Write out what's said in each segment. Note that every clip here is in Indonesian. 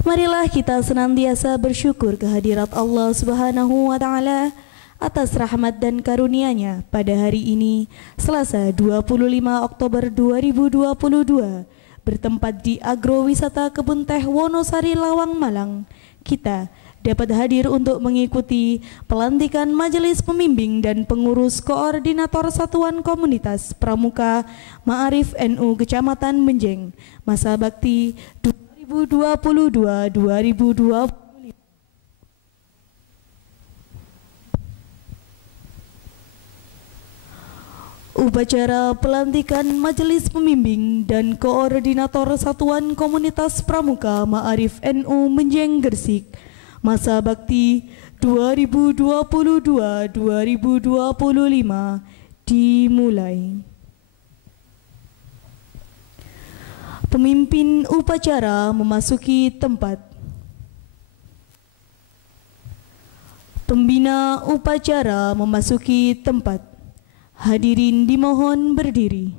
Marilah kita senantiasa bersyukur kehadirat Allah Subhanahu wa Ta'ala atas rahmat dan karunia-Nya pada hari ini, Selasa 25 Oktober 2022, bertempat di Agrowisata Kebun Teh Wonosari Lawang Malang. Kita dapat hadir untuk mengikuti pelantikan Majelis Pembimbing dan Pengurus Koordinator Satuan Komunitas Pramuka Ma'arif NU Kecamatan Menjeng, masa bakti 2022-2025. Upacara pelantikan Majelis Pembimbing dan Koordinator Satuan Komunitas Pramuka Ma'arif NU Menjeng Gresik, masa bakti 2022-2025 dimulai. Pemimpin upacara memasuki tempat. Pembina upacara memasuki tempat. Hadirin dimohon berdiri.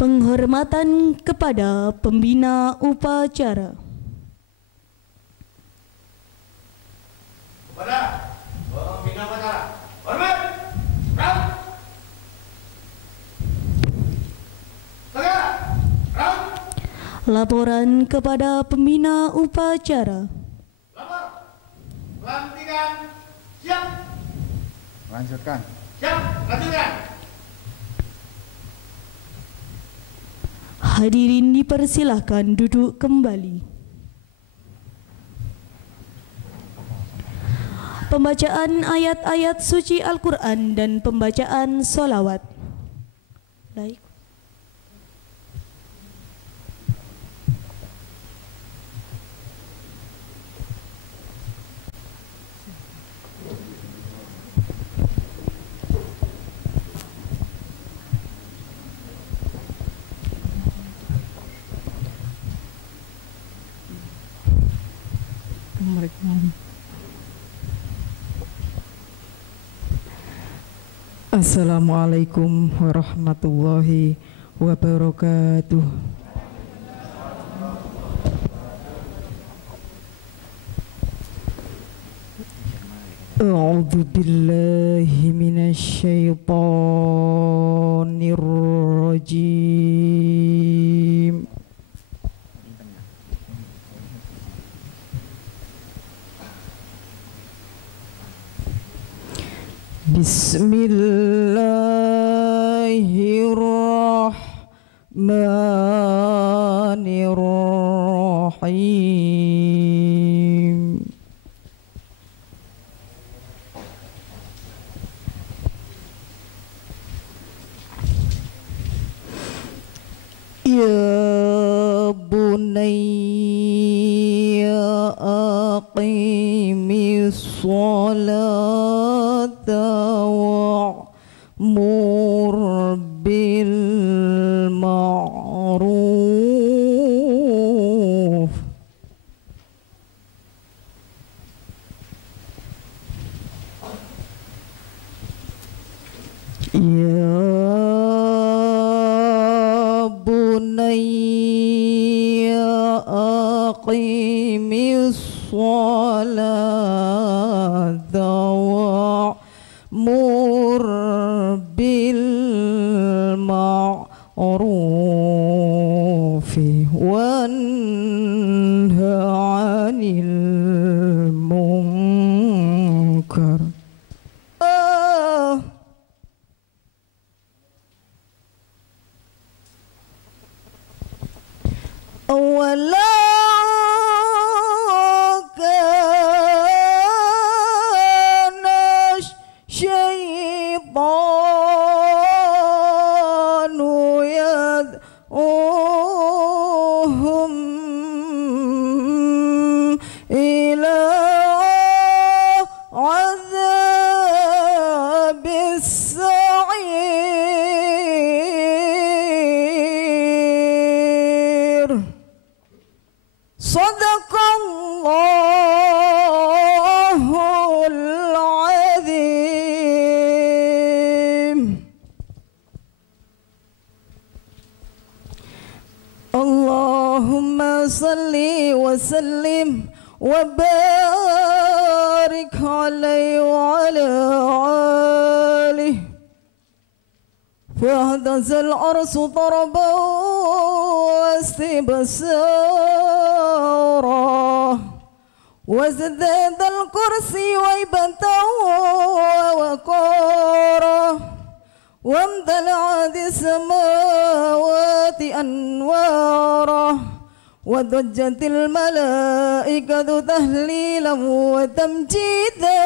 Penghormatan kepada pembina upacara. Kepada pembina upacara, hormat, ram, tegak, ram. Laporan kepada pembina upacara. Lapor, pelantikan, siap. Lanjutkan. Siap, lanjutkan. Hadirin dipersilahkan duduk kembali. Pembacaan ayat-ayat suci Al-Quran dan pembacaan sholawat. Baik. Assalamualaikum warahmatullahi wabarakatuh. A'udzu billahi minasyaitonir rajim. Bismillahirrahmanirrahim. Ya bunayya aqimis sholata wa'mur bil ma'ruf. Ya bunayya aqimis sholata wa'mur bil ma'rufi wanha 'anil munkar. ولا كان شيئا وسلم وبارك عليه وعلى آله فاهتز الأرض طربا واستبصارا وازداد الكرسي وهيبة ووقارا وامتلأت السماوات أنوارا وضجت الملائكة تهليلا وتمجيدا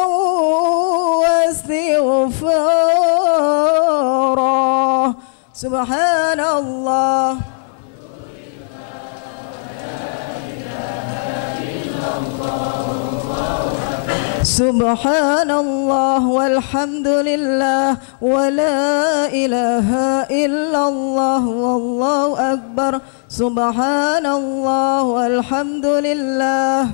واستغفارا سبحان الله سبحان الله والحمد لله ولا إله إلا الله والله أكبر سبحان الله والحمد لله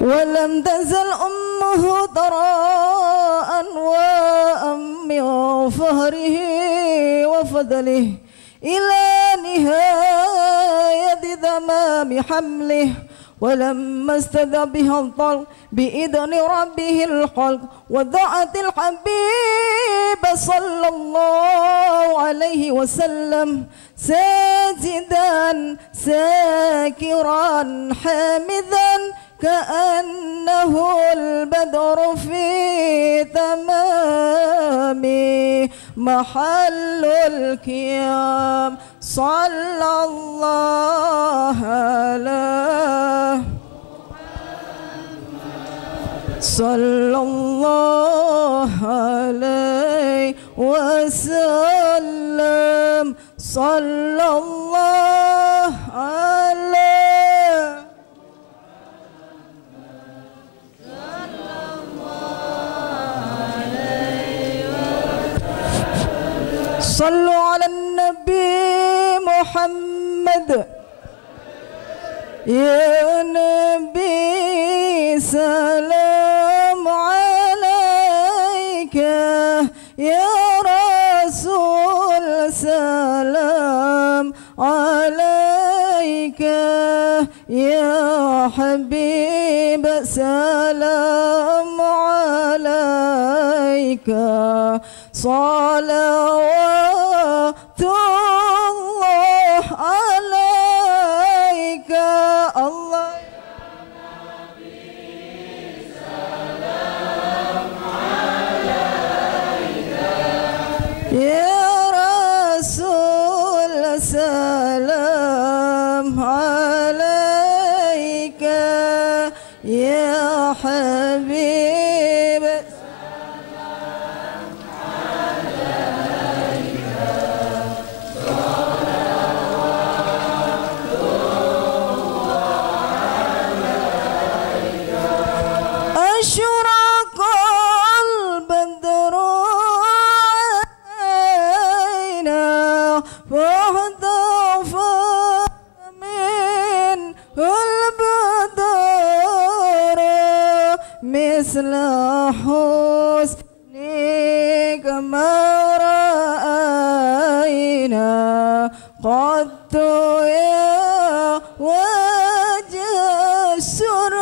ولم تزل أمه تراء وأم فهره وفضله إلى نهاية تمام حمله ولما استدى بها الطلق بإذن ربه الخلق وضعت الحبيب صلى الله عليه وسلم ساجدا ساكرا حامدا كأنه البدر في تمام محل القيام صلى الله عليه صلى الله عليه وسلم صلى الله عليه صلوا على النبي محمد يا نبي سلام عليك يا رسول سلام عليك يا حبيب سلام عليك صلوات الله عليك الله يا رسول سلام عليك يا حبيب سلام عليك صلوات الله عليك أشرق البدر واهتف من البدر مثل حسنك ما رأينا قط يا وجه السرور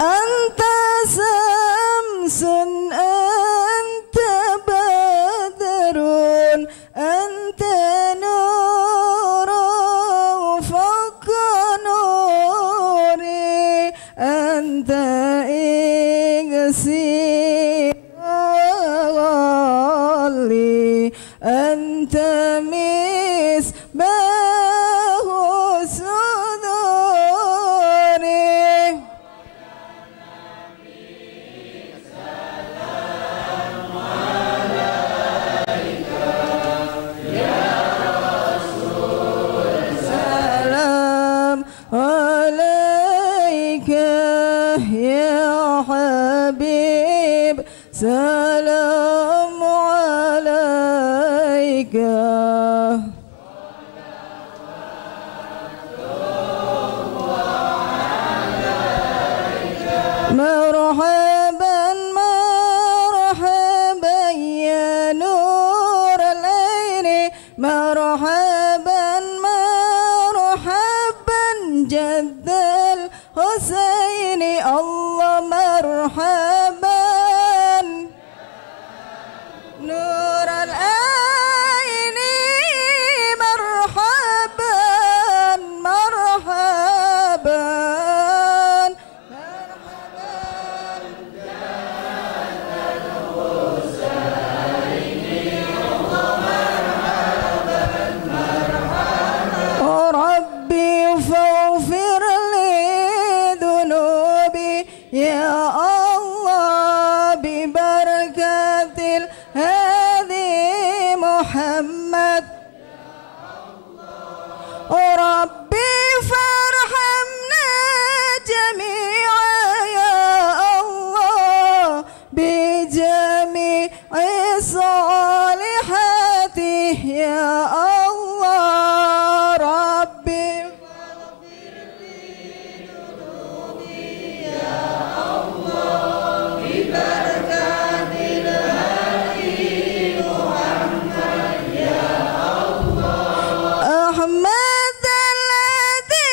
أنت شمس أنت بدر أنت نور فوق نوري أنت إكسير لي أنت مصباح صدوري ربي فارحمنا جميعا يا الله بجميع صالحاته يا الله ربي أحمد الذي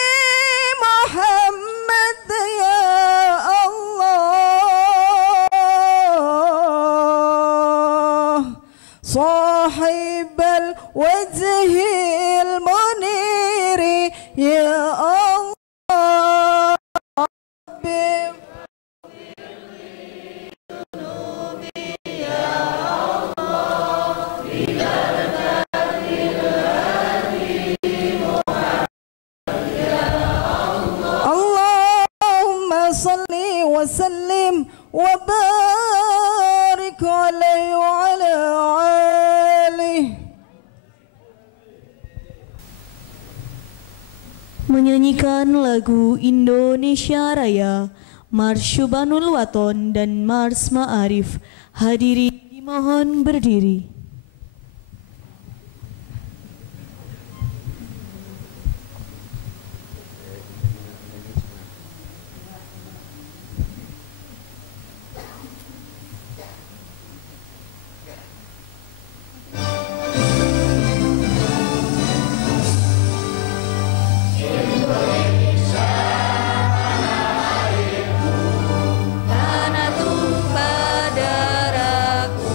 محمد يا الله صاحب الوجه المنير يا الله ربي اللهم صل وسلم وبارك عليه وعلى آله. Menyanyikan lagu Indonesia Raya, Mars Syubanul Waton dan Mars Ma'arif. Hadirin dimohon berdiri. Tanah tumpah darahku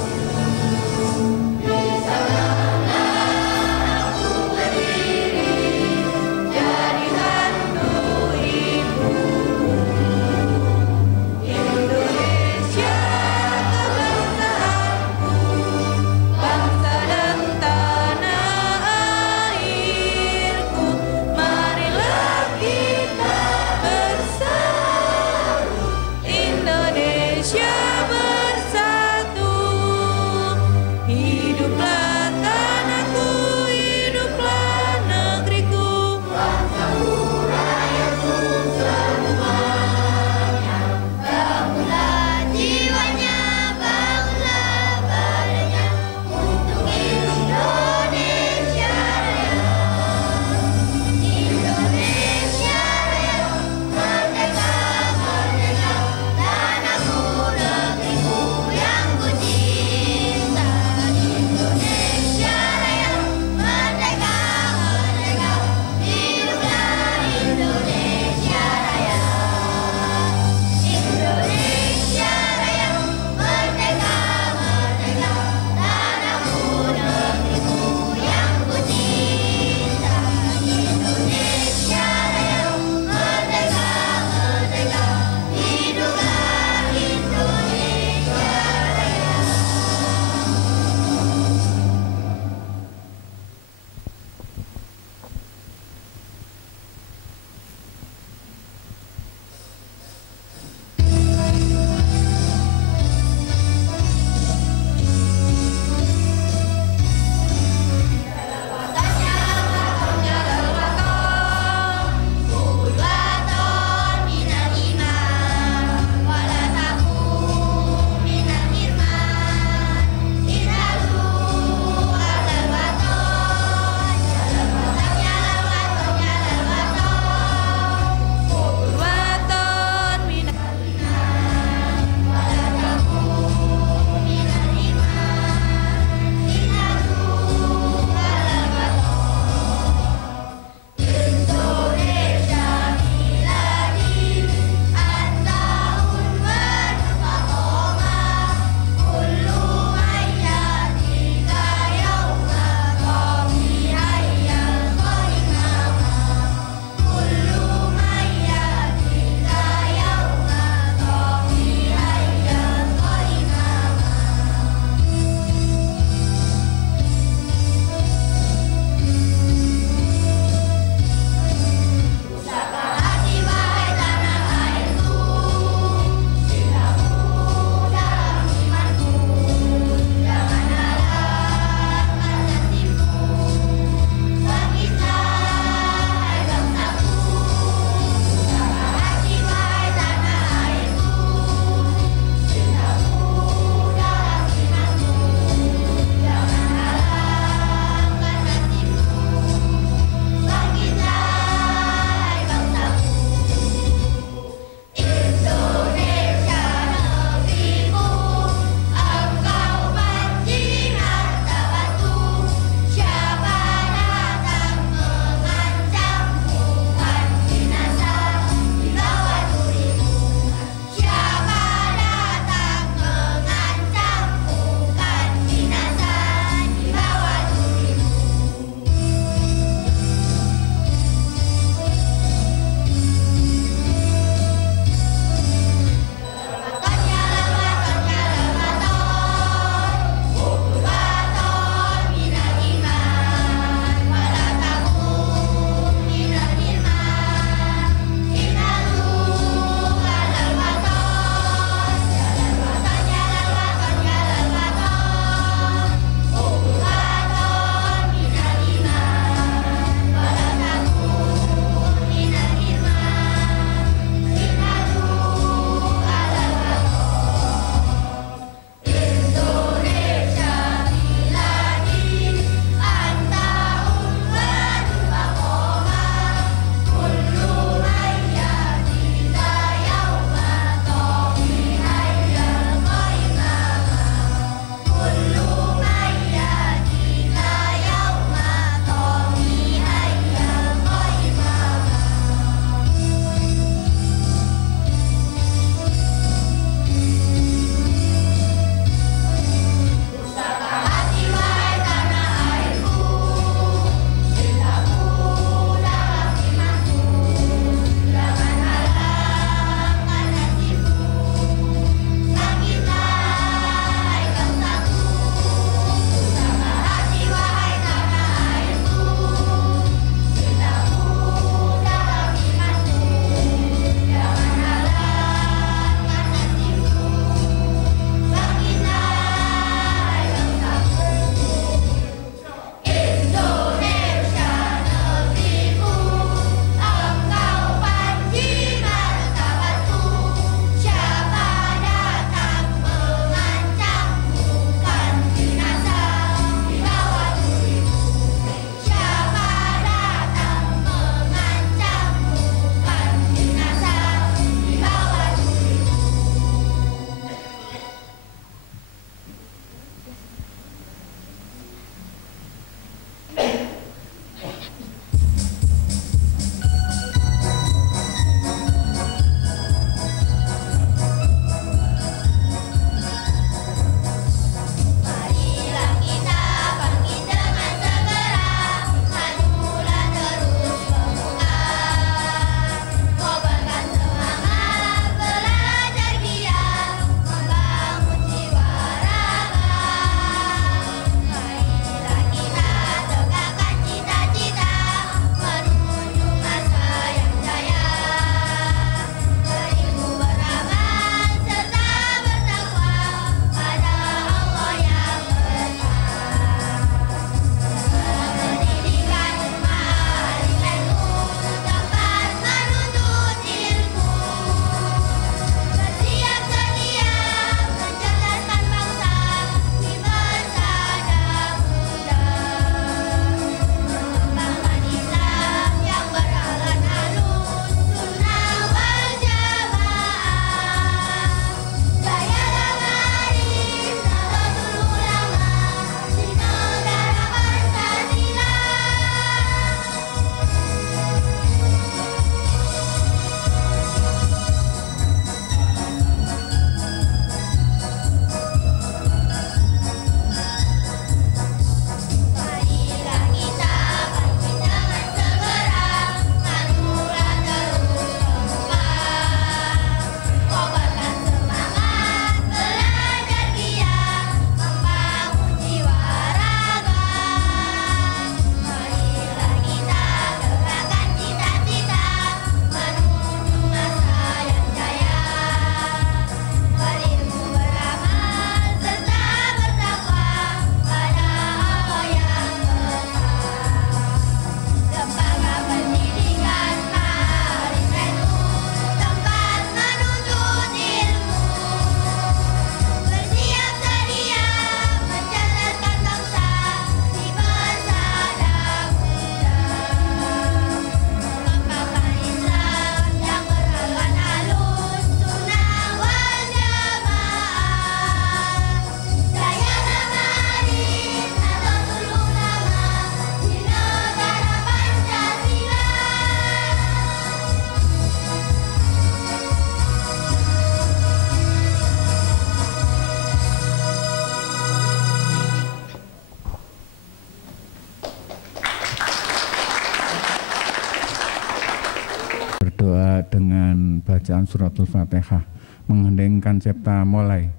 Berdoa dengan bacaan suratul Fatihah, menghendingkan cipta mulai.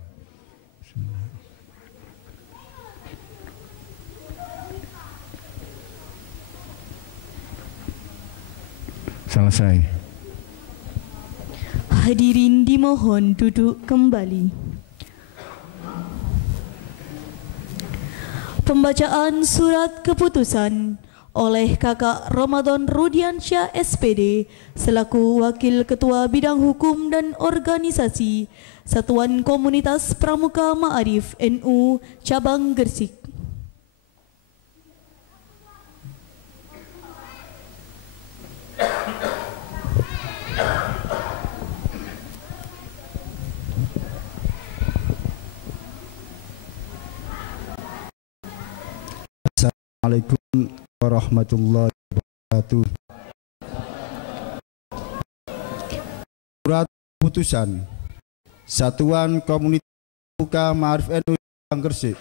Selesai. Hadirin dimohon duduk kembali. Pembacaan surat keputusan oleh Kakak Ramadan Rudiansyah SPD selaku Wakil Ketua Bidang Hukum dan Organisasi Satuan Komunitas Pramuka Ma'arif NU Cabang Gresik. Assalamualaikum warahmatullahi wabarakatuh. Surat keputusan Satuan Komunitas Pramuka Ma'arif NU Cabang Gresik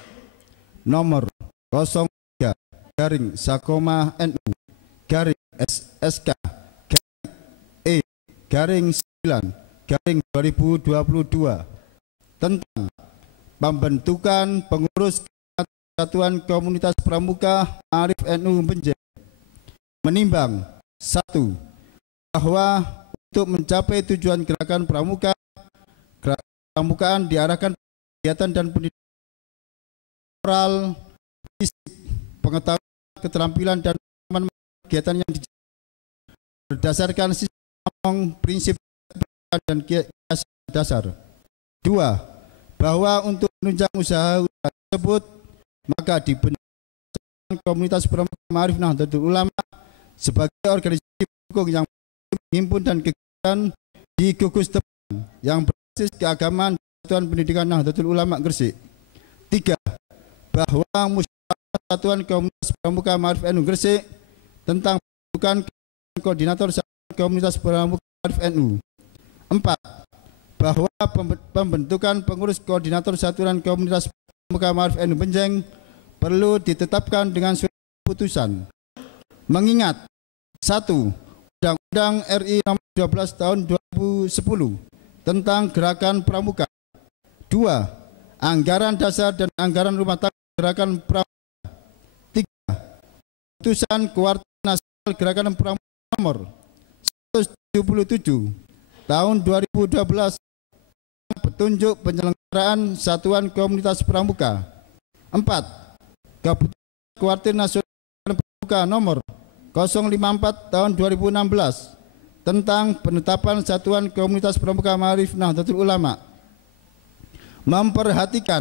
nomor 03/Sakoma NU /SSK E/9/2022 tentang pembentukan pengurus Satuan Komunitas Pramuka Ma'arif NU Benjeng menimbang 1. Bahwa untuk mencapai tujuan gerakan pramukaan diarahkan kegiatan dan pendidikan moral, fisik, pengetahuan, keterampilan dan kegiatan yang berdasarkan sistem prinsip dan kias dasar. 2. Bahwa untuk menunjang usaha tersebut maka dibentuk Komunitas Pramuka Ma'arif Nahdlatul Ulama sebagai organisasi pendukung yang menghimpun dan kegiatan di gugus depan yang berbasis keagamaan Satuan Pendidikan Nahdlatul Ulama Gresik. 3. Bahwa musyawarah Satuan Komunitas Pramuka Ma'arif NU Gresik tentang pembentukan koordinator Satuan Komunitas Pramuka Ma'arif NU. 4. Bahwa pembentukan pengurus koordinator Satuan Komunitas Pramuka Ma'arif NU Benjeng perlu ditetapkan dengan surat keputusan. Mengingat 1. Undang-Undang RI Nomor 12 Tahun 2010 tentang Gerakan Pramuka. 2. Anggaran dasar dan anggaran rumah tangga Gerakan Pramuka. 3. Keputusan Kuartil Nasional Gerakan Pramuka Nomor 177 Tahun 2012 petunjuk penyelenggaraan Satuan Komunitas Pramuka. 4. Keputusan Kuartil Nasional Pramuka Nomor 054 Tahun 2016 tentang penetapan Satuan Komunitas Pramuka Ma'arif Nahdlatul Ulama. Memperhatikan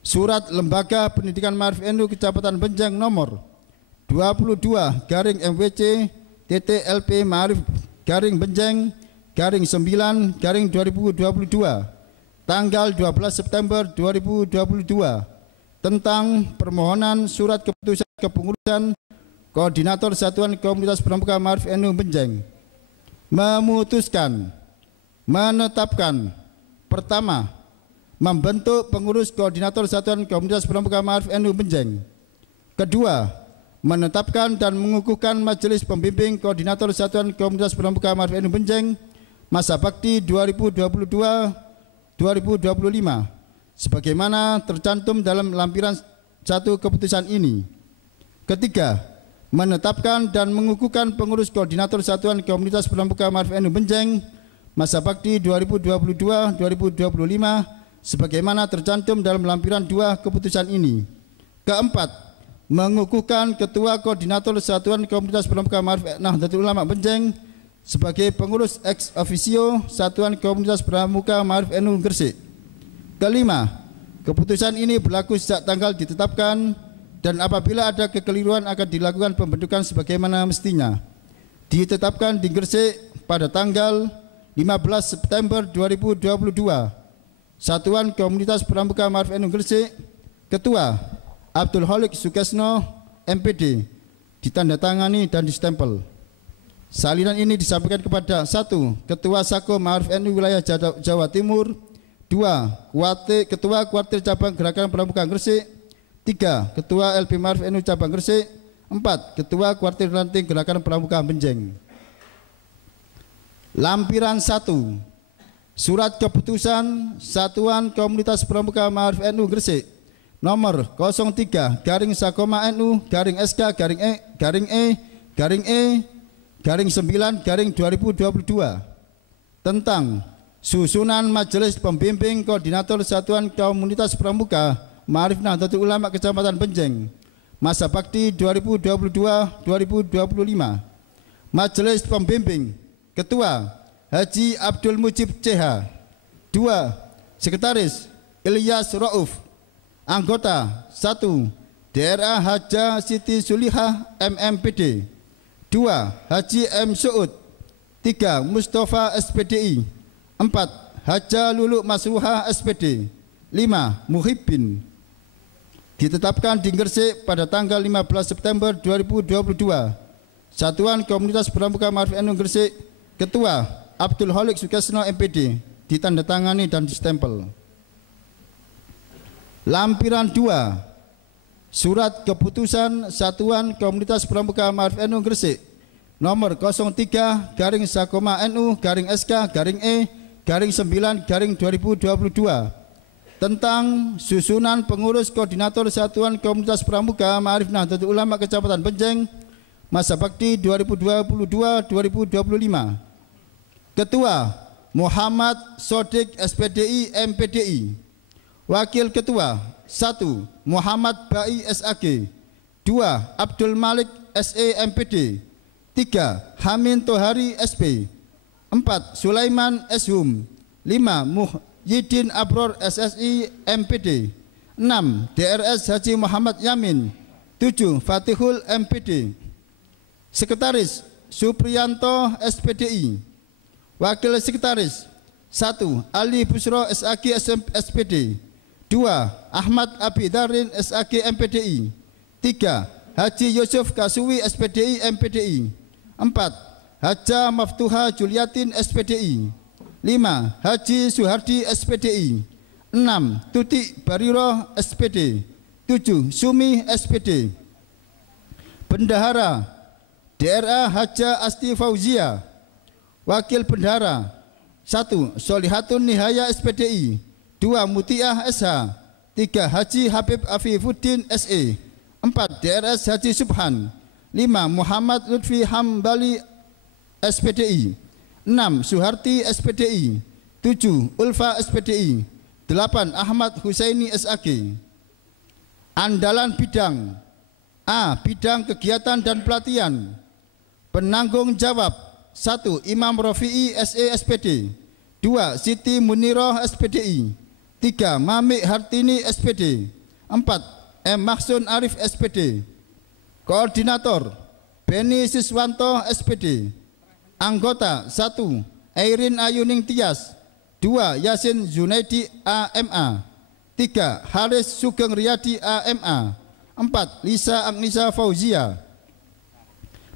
Surat Lembaga Pendidikan Ma'arif NU Kecamatan Benjeng Nomor 22/MWC-LP Ma'arif Benjeng /9/2022 tanggal 12 September 2022 tentang permohonan surat keputusan kepengurusan Koordinator Satuan Komunitas Pramuka Ma'arif NU Benjeng memutuskan menetapkan pertama, membentuk pengurus koordinator Satuan Komunitas Pramuka Ma'arif NU Benjeng. Kedua, menetapkan dan mengukuhkan Majelis Pembimbing Koordinator Satuan Komunitas Pramuka Ma'arif NU Benjeng masa bakti 2022-2025 sebagaimana tercantum dalam lampiran 1 keputusan ini. Ketiga, menetapkan dan mengukuhkan pengurus koordinator Satuan Komunitas Pramuka Ma'arif NU Benjeng masa bakti 2022-2025 sebagaimana tercantum dalam lampiran 2 keputusan ini. Keempat, mengukuhkan Ketua Koordinator Satuan Komunitas Pramuka Ma'arif Nahdlatul Ulama Benjeng sebagai pengurus ex officio Satuan Komunitas Pramuka Ma'arif NU Gresik. Kelima, keputusan ini berlaku sejak tanggal ditetapkan dan apabila ada kekeliruan akan dilakukan pembentukan sebagaimana mestinya. Ditetapkan di Gresik pada tanggal 15 September 2022. Satuan Komunitas Pramuka Ma'arif NU Gresik, Ketua Abdul Holik Sukesno MPD, ditandatangani dan distempel. Salinan ini disampaikan kepada 1. Ketua Sako Ma'arif NU Wilayah Jawa Timur. 2. Ketua Kuartil Cabang Gerakan Pramuka Gresik. 3. Ketua LP Ma'arif NU Cabang Gresik. 4. Ketua Kuartil Ranting Gerakan Pramuka Benjeng. Lampiran 1, Surat Keputusan Satuan Komunitas Pramuka Ma'arif NU Gresik nomor 03-SK-NU-E-9-2022 tentang susunan Majelis Pembimbing Koordinator Satuan Komunitas Pramuka Ma'arif Nahdlatul Ulama Kecamatan Benjeng masa bakti 2022-2025. Majelis Pembimbing Ketua Haji Abdul Mujib CH. 2. Sekretaris Ilyas Rauf. Anggota 1. DRA Haja Siti Sulihah MMPD. 2. Haji M. Suud. 3. Mustafa SPDI. 4. Haja Lulu Masruha SPD. 5. Muhibbin. Ditetapkan di Gresik pada tanggal 15 September 2022. Satuan Komunitas Pramuka Ma'arif NU Gresik, Ketua Abdul Holik Sukesno MPD, ditandatangani dan distempel. Lampiran 2, Surat Keputusan Satuan Komunitas Pramuka Ma'arif NU Gresik nomor 03-SK-E-9-2022 tentang susunan pengurus koordinator Satuan Komunitas Pramuka Ma'arif Nahdlatul Ulama Kecamatan Benjeng masa bakti 2022-2025. Ketua Muhammad Sodik SPDI MPDI. Wakil Ketua 1. Muhammad Bai SAG. 2. Abdul Malik SE MPD. 3. Hamin Tohari SP. 4. Sulaiman Shum. 5. Muhyiddin Abror SSI MPD. 6. DRS Haji Muhammad Yamin. 7. Fatihul MPD. Sekretaris Supriyanto SPDI. Wakil Sekretaris 1. Ali Busro SAG SPD. 2. Ahmad Abidarin SAG MPDI. 3. Haji Yusuf Kasuwi SPDI MPDI. 4. Haja Maftuha Juliatin SPDI. 5. Haji Suhardi SPDI. 6. Tuti Bariro SPD. 7. Sumi SPD. Bendahara DRA Haja Asti Fauzia. Wakil Bendahara 1. Solihatun Nihaya SPDI. 2. Mutiah SH. 3. Haji Habib Afifuddin SE. 4. DRS Haji Subhan. 5. Muhammad Lutfi Hambali SPDI. 6. Suharti SPDI. 7. Ulfa SPDI. 8. Ahmad Husaini SAG. Andalan bidang A. Bidang kegiatan dan pelatihan. Penanggung jawab 1. Imam Rofi'i SE SPD. 2. Siti Muniroh SPDI. 3. Mamik Hartini SPD. 4. M. Mahsun Arif SPD. Koordinator Beni Siswanto SPD. Anggota 1. Airin Ayuning Tias. 2. Yasin Zunaidi AMA. 3. Haris Sugeng Riyadi AMA. 4. Lisa Agnisa Fauzia.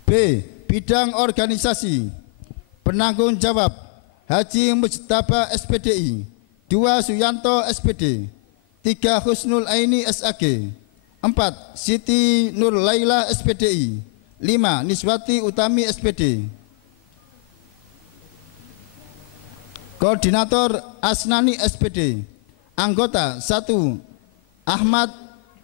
B. Bidang organisasi. Penanggung jawab Haji Mujtaba SPDI. 2. Suyanto SPD. 3. Husnul Aini SAG. 4. Siti Nur Laila SPDI. 5. Niswati Utami SPD. Koordinator Asnani SPD. Anggota 1. Ahmad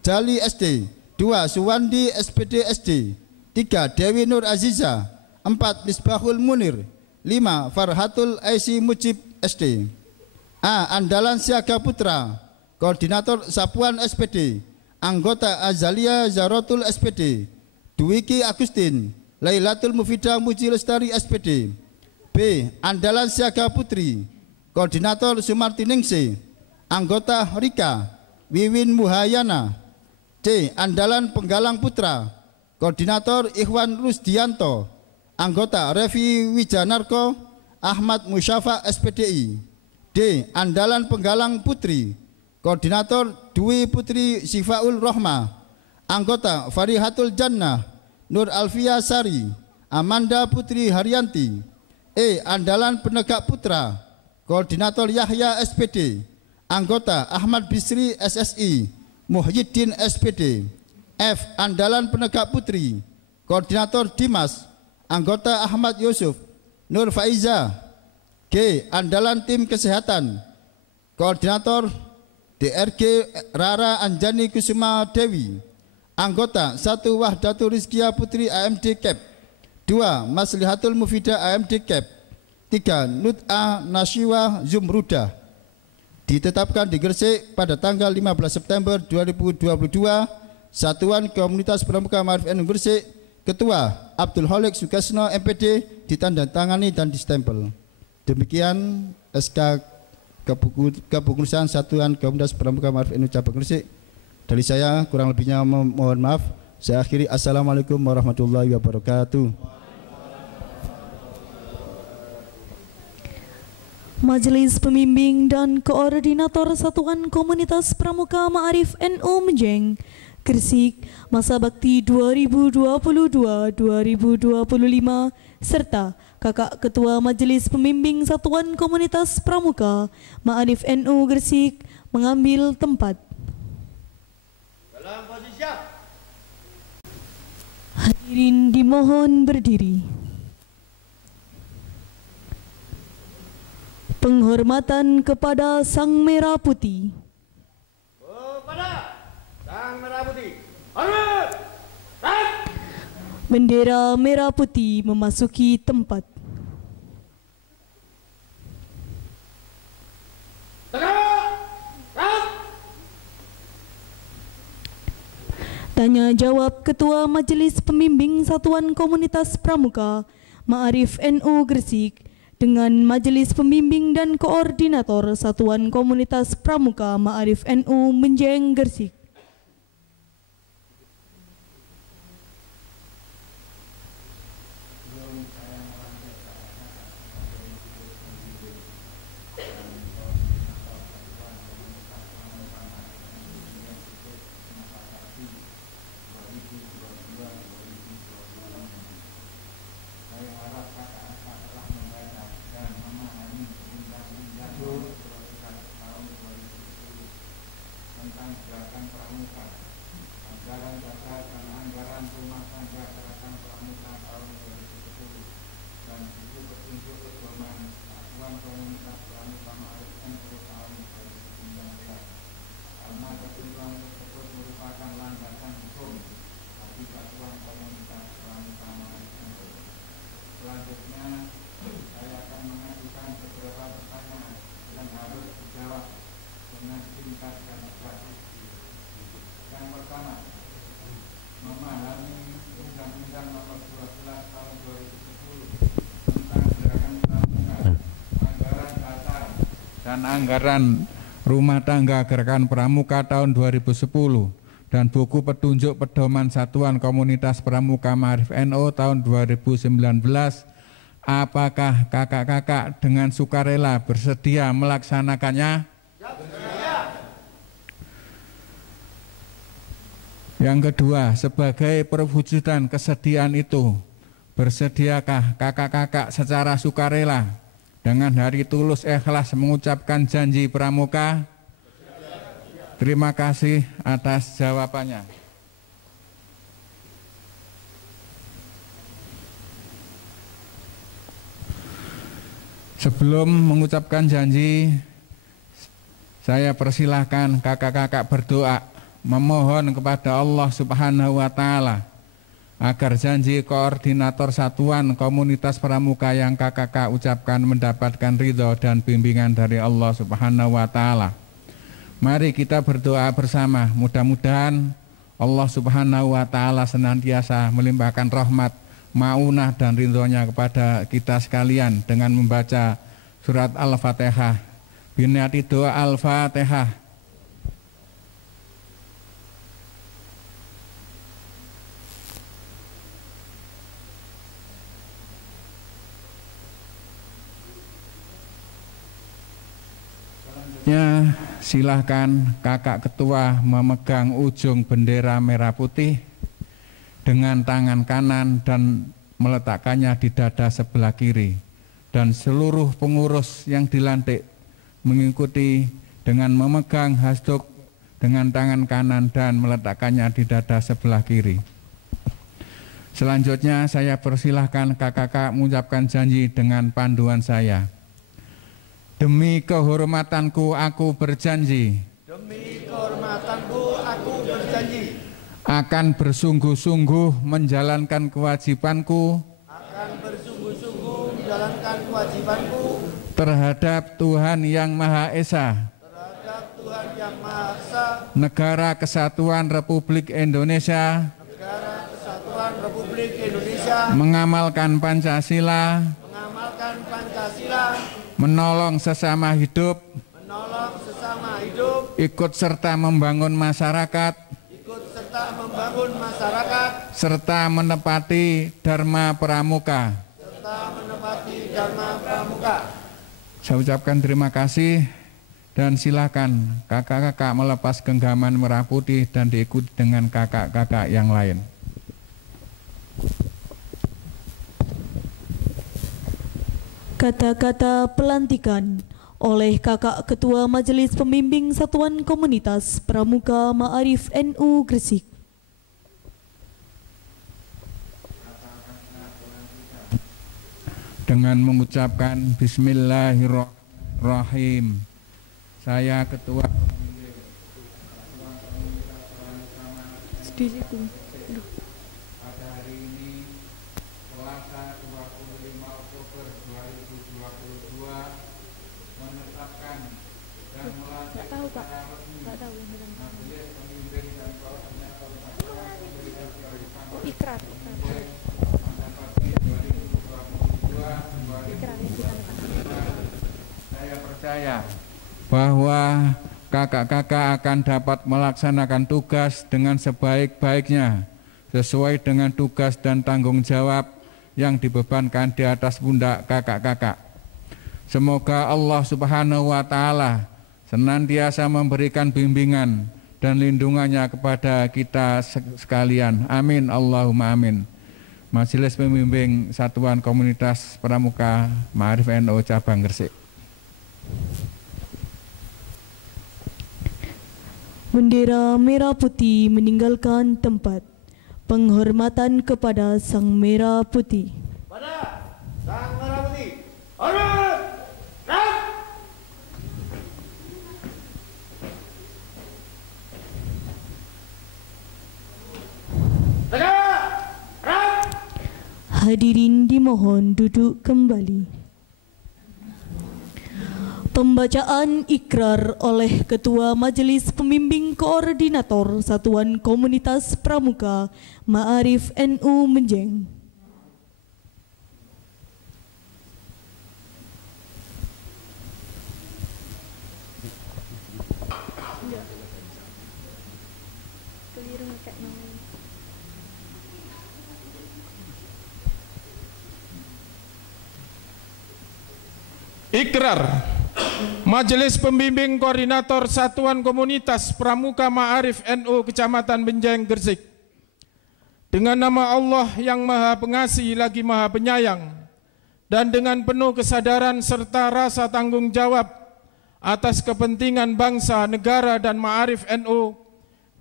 Jali SD. 2. Suwandi SPD SD. 3. Dewi Nur Aziza. 4. Misbahul Munir. 5. Farhatul Aisi Mujib SD. A. Andalan Siaga Putra. Koordinator Sapuan SPD. Anggota Azalia Zarotul SPD. Dwiki Agustin. Lailatul Mufidah Muji Lestari SPD. B. Andalan Siaga Putri. Koordinator Sumarti Ningsih. Anggota Rika Wiwin Muhayana. C. Andalan Penggalang Putra. Koordinator Ikhwan Rusdianto. Anggota Revi Wijanarko Ahmad Musyafa SPDI. D. Andalan Penggalang Putri. Koordinator Dwi Putri Sifaul Rohmah. Anggota Farihatul Jannah Nur Alfia Sari. Amanda Putri Haryanti. E. Andalan Penegak Putra. Koordinator Yahya SPD. Anggota Ahmad Bisri SSI. Muhyiddin SPD. F. Andalan Penegak Putri. Koordinator Dimas. Anggota Ahmad Yusuf. Nur Faiza. G. Andalan tim kesehatan. Koordinator DRG Rara Anjani Kusuma Dewi. Anggota 1 Wahdatul Rizkia Putri AMD Cap. 2 Maslihatul Mufidah AMD Cap. 3 Nut'a Nasyiwa Zumruda. Ditetapkan di Gresik pada tanggal 15 September 2022. Satuan Komunitas Pramuka Ma'arif NU Gresik. Ketua Abdul Holik Sukesno MPD, ditandatangani dan distempel. Demikian SK Kepengurusan Satuan Komunitas Pramuka Ma'arif NU Cabang Gresik. Dari saya kurang lebihnya mohon maaf. Saya akhiri. Assalamualaikum warahmatullahi wabarakatuh. Majelis Pembimbing dan Koordinator Satuan Komunitas Pramuka Ma'arif NU Menjeng Gresik masa bakti 2022-2025 serta Kakak Ketua Majelis Pembimbing Satuan Komunitas Pramuka Ma'arif NU Gresik mengambil tempat. Dalam posisi siap. Hadirin dimohon berdiri. Penghormatan kepada Sang Merah Putih. Kepada Sang Merah Putih. Hormat. Stand. Bendera merah putih memasuki tempat. Tegak. Stand. Tanya jawab Ketua Majelis Pembimbing Satuan Komunitas Pramuka Ma'arif NU Gresik dengan Majelis Pembimbing dan Koordinator Satuan Komunitas Pramuka Ma'arif NU Menjeng Gresik. Dan anggaran rumah tangga Gerakan Pramuka tahun 2010 dan buku petunjuk pedoman Satuan Komunitas Pramuka Ma'arif NU tahun 2019. Apakah kakak-kakak dengan sukarela bersedia melaksanakannya? Yang kedua, sebagai perwujudan kesediaan itu, bersediakah kakak-kakak secara sukarela dengan hari tulus ikhlas mengucapkan janji pramuka? Terima kasih atas jawabannya. Sebelum mengucapkan janji, saya persilahkan kakak-kakak berdoa memohon kepada Allah Subhanahu wa Ta'ala agar janji koordinator Satuan Komunitas Pramuka yang kakak-kakak ucapkan mendapatkan ridho dan bimbingan dari Allah Subhanahu wa Ta'ala. Mari kita berdoa bersama, mudah-mudahan Allah Subhanahu wa Ta'ala senantiasa melimpahkan rahmat, maunah dan ridhonya kepada kita sekalian dengan membaca surat Al-Fatihah. Biniati doa Al-Fatihah. Silahkan kakak ketua memegang ujung bendera merah putih dengan tangan kanan dan meletakkannya di dada sebelah kiri, dan seluruh pengurus yang dilantik mengikuti dengan memegang hasduk dengan tangan kanan dan meletakkannya di dada sebelah kiri. Selanjutnya saya persilahkan kakak-kakak mengucapkan janji dengan panduan saya. Demi kehormatanku aku berjanji. Demi kehormatanku aku berjanji. Akan bersungguh-sungguh menjalankan kewajibanku. Akan bersungguh-sungguh menjalankan kewajibanku. Terhadap Tuhan Yang Maha Esa. Terhadap Tuhan Yang Maha Esa. Negara Kesatuan Republik Indonesia. Negara Kesatuan Republik Indonesia. Mengamalkan Pancasila. Mengamalkan Pancasila. Menolong sesama hidup. Menolong sesama hidup. Ikut serta membangun masyarakat. Ikut serta membangun masyarakat. Serta menepati Dharma Pramuka. Serta menepati Dharma Pramuka. Saya ucapkan terima kasih dan silakan kakak-kakak melepas genggaman merah putih dan diikuti dengan kakak-kakak yang lain. Kata-kata pelantikan oleh Kakak Ketua Majelis Pembimbing Satuan Komunitas Pramuka Ma'arif NU Gresik. Dengan mengucapkan Bismillahirrahmanirrahim. Saya Ketua Pembimbing Satuan Komunitas Pramuka pada hari ini Selasa 25 Oktober 2022 menetapkan dan melantik secara resmi Majelis Pembimbing dan Koordinator Satuan Komunitas Pramuka mendapat 2022. Saya percaya bahwa kakak-kakak akan dapat melaksanakan tugas dengan sebaik-baiknya sesuai dengan tugas dan tanggung jawab yang dibebankan di atas pundak kakak-kakak. Semoga Allah Subhanahu wa Ta'ala senantiasa memberikan bimbingan dan lindungannya kepada kita sekalian. Amin Allahumma amin. Majelis Pembimbing Satuan Komunitas Pramuka Ma'arif NU Cabang Gresik. Bendera merah putih meninggalkan tempat. Penghormatan kepada Sang Merah Putih. Pada Sang Merah Putih. Hormat. Rap. Tegak. Rap. Hadirin dimohon duduk kembali. Pembacaan ikrar oleh Ketua Majelis Pembimbing Koordinator Satuan Komunitas Pramuka Ma'arif NU Menjeng. Ikrar Majelis Pembimbing Koordinator Satuan Komunitas Pramuka Ma'arif NU Kecamatan Benjeng Gresik. Dengan nama Allah yang Maha Pengasih lagi Maha Penyayang, dan dengan penuh kesadaran serta rasa tanggung jawab atas kepentingan bangsa, negara dan Ma'arif NU,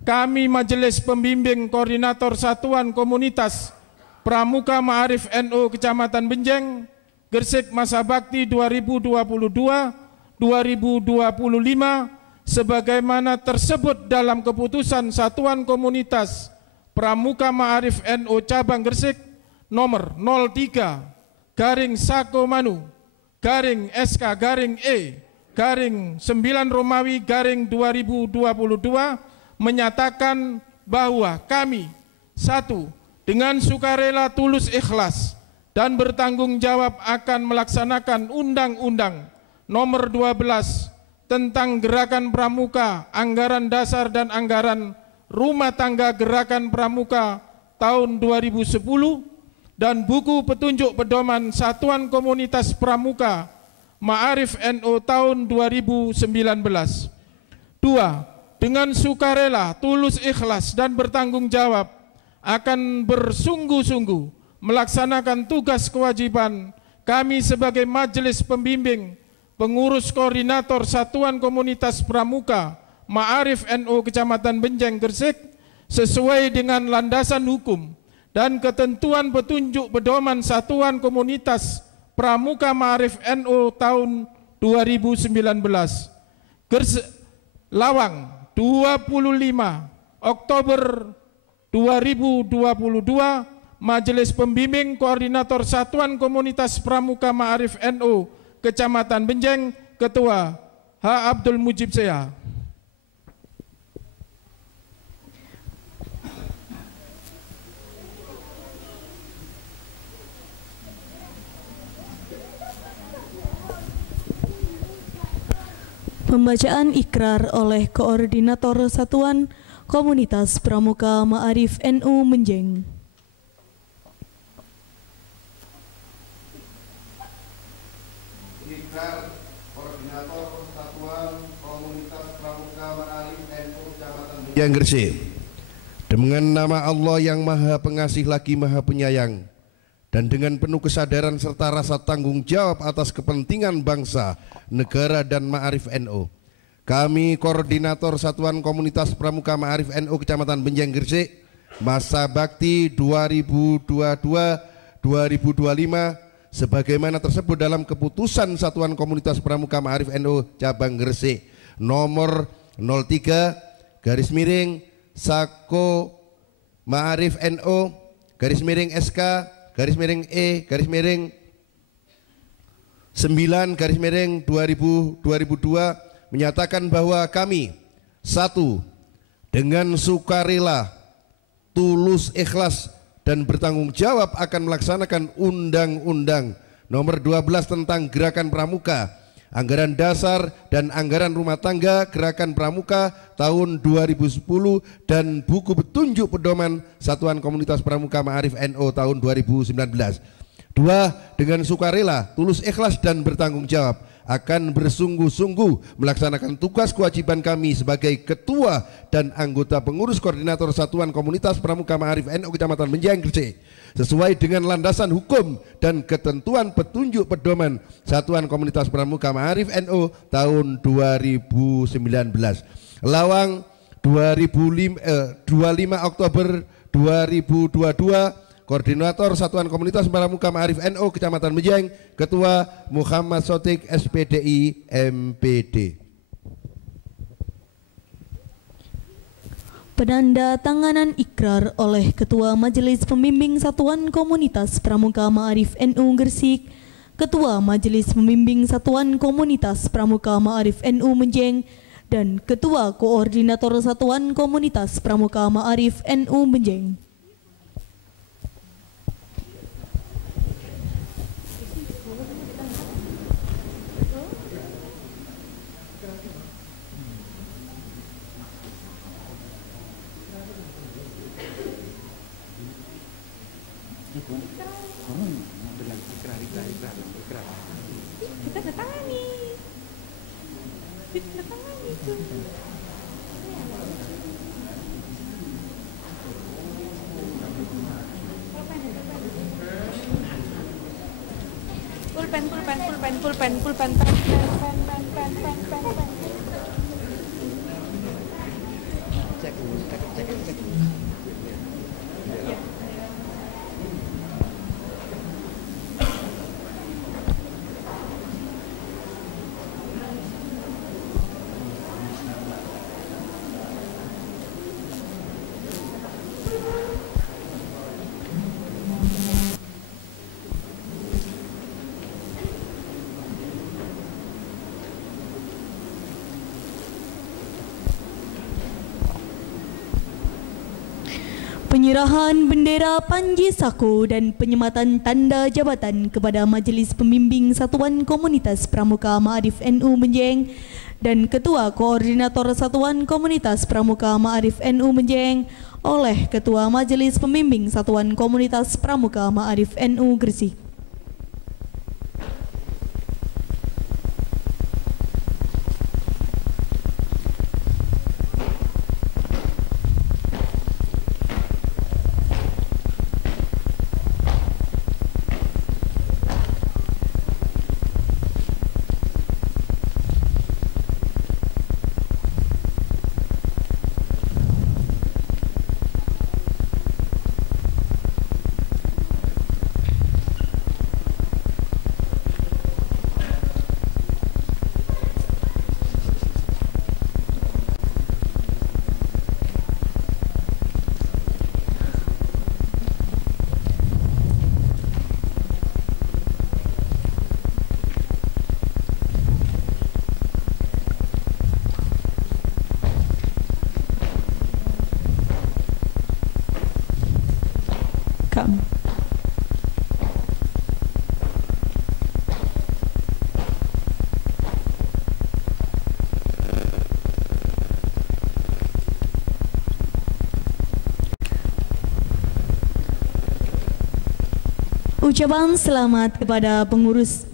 kami Majelis Pembimbing Koordinator Satuan Komunitas Pramuka Ma'arif NU Kecamatan Benjeng Gresik masa bakti 2022-2025 sebagaimana tersebut dalam keputusan Satuan Komunitas Pramuka Ma'arif NU Cabang Gresik nomor 03/Sako-Manu/SK-E/9 Romawi/2022 menyatakan bahwa kami, satu, dengan sukarela tulus ikhlas dan bertanggung jawab akan melaksanakan Undang-Undang Nomor 12 tentang Gerakan Pramuka, Anggaran Dasar dan Anggaran Rumah Tangga Gerakan Pramuka tahun 2010 dan Buku Petunjuk Pedoman Satuan Komunitas Pramuka Ma'arif NU tahun 2019. 2. Dengan sukarela, tulus ikhlas dan bertanggung jawab akan bersungguh-sungguh melaksanakan tugas kewajiban kami sebagai Majelis Pembimbing Pengurus Koordinator Satuan Komunitas Pramuka Ma'arif NU Kecamatan Benjeng Gresik sesuai dengan landasan hukum dan ketentuan petunjuk pedoman Satuan Komunitas Pramuka Ma'arif NU tahun 2019. Lawang, 25 Oktober 2022, Majelis Pembimbing Koordinator Satuan Komunitas Pramuka Ma'arif NU Kecamatan Benjeng, Ketua H. Abdul Mujib Seha. Pembacaan ikrar oleh Koordinator Satuan Komunitas Pramuka Ma'arif NU Menjeng. Ikrar Koordinator Satuan Komunitas Pramuka Ma'arif NU Kecamatan Benjeng Gresik. Dengan nama Allah yang Maha Pengasih lagi Maha Penyayang, dan dengan penuh kesadaran serta rasa tanggung jawab atas kepentingan bangsa, negara dan Ma'arif NU, kami Koordinator Satuan Komunitas Pramuka Ma'arif NU Kecamatan Benjeng Gresik masa bakti 2022-2025 sebagaimana tersebut dalam keputusan Satuan Komunitas Pramuka Ma'arif NU Cabang Gresik nomor 03/, Sako Ma'arif NU /SK /9/2022 menyatakan bahwa kami, 1. dengan sukarela, tulus, ikhlas dan bertanggung jawab akan melaksanakan Undang-Undang Nomor 12 tentang Gerakan Pramuka, Anggaran Dasar dan Anggaran Rumah Tangga Gerakan Pramuka tahun 2010 dan Buku Petunjuk Pedoman Satuan Komunitas Pramuka Ma'arif NU tahun 2019. 2. dengan sukarela, tulus, ikhlas dan bertanggung jawab akan bersungguh-sungguh melaksanakan tugas kewajiban kami sebagai Ketua dan anggota pengurus Koordinator Satuan Komunitas Pramuka Ma'arif NU Kecamatan Benjeng Gresik sesuai dengan landasan hukum dan ketentuan petunjuk pedoman Satuan Komunitas Pramuka Ma'arif NU tahun 2019. Lawang, 25 Oktober 2022, Koordinator Satuan Komunitas Pramuka Ma'arif NU Kecamatan Benjeng, Ketua Muhammad Sotik SPDI MPD. Penanda tanganan ikrar oleh Ketua Majelis Pembimbing Satuan Komunitas Pramuka Ma'arif NU Gresik, Ketua Majelis Pembimbing Satuan Komunitas Pramuka Ma'arif NU Menjeng, dan Ketua Koordinator Satuan Komunitas Pramuka Ma'arif NU Menjeng. Kita ketangani. Kita ketangani itu. Pulpen. Cek. Penyerahan bendera Panji Sako dan penyematan tanda jabatan kepada Majelis Pembimbing Satuan Komunitas Pramuka Ma'arif NU Menjeng dan Ketua Koordinator Satuan Komunitas Pramuka Ma'arif NU Menjeng oleh Ketua Majelis Pembimbing Satuan Komunitas Pramuka Ma'arif NU Gresik. Ucapan selamat kepada pengurus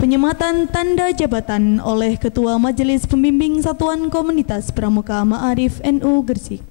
penyematan tanda jabatan oleh Ketua Majelis Pembimbing Satuan Komunitas Pramuka Ma'arif NU Gresik.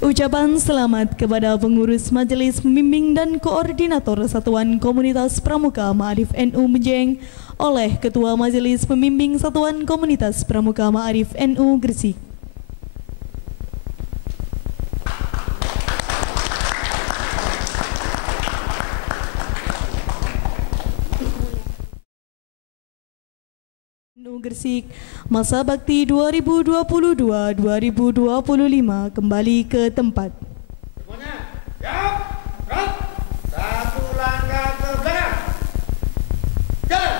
Ucapan selamat kepada pengurus Majelis Pembimbing dan Koordinator Satuan Komunitas Pramuka Ma'arif NU Menjeng oleh Ketua Majelis Pembimbing Satuan Komunitas Pramuka Ma'arif NU Gresik. NU Gresik, masa bakti 2022-2025 kembali ke tempat. Semuanya, siap, gerak. Satu langkah ke belakang. Jalan.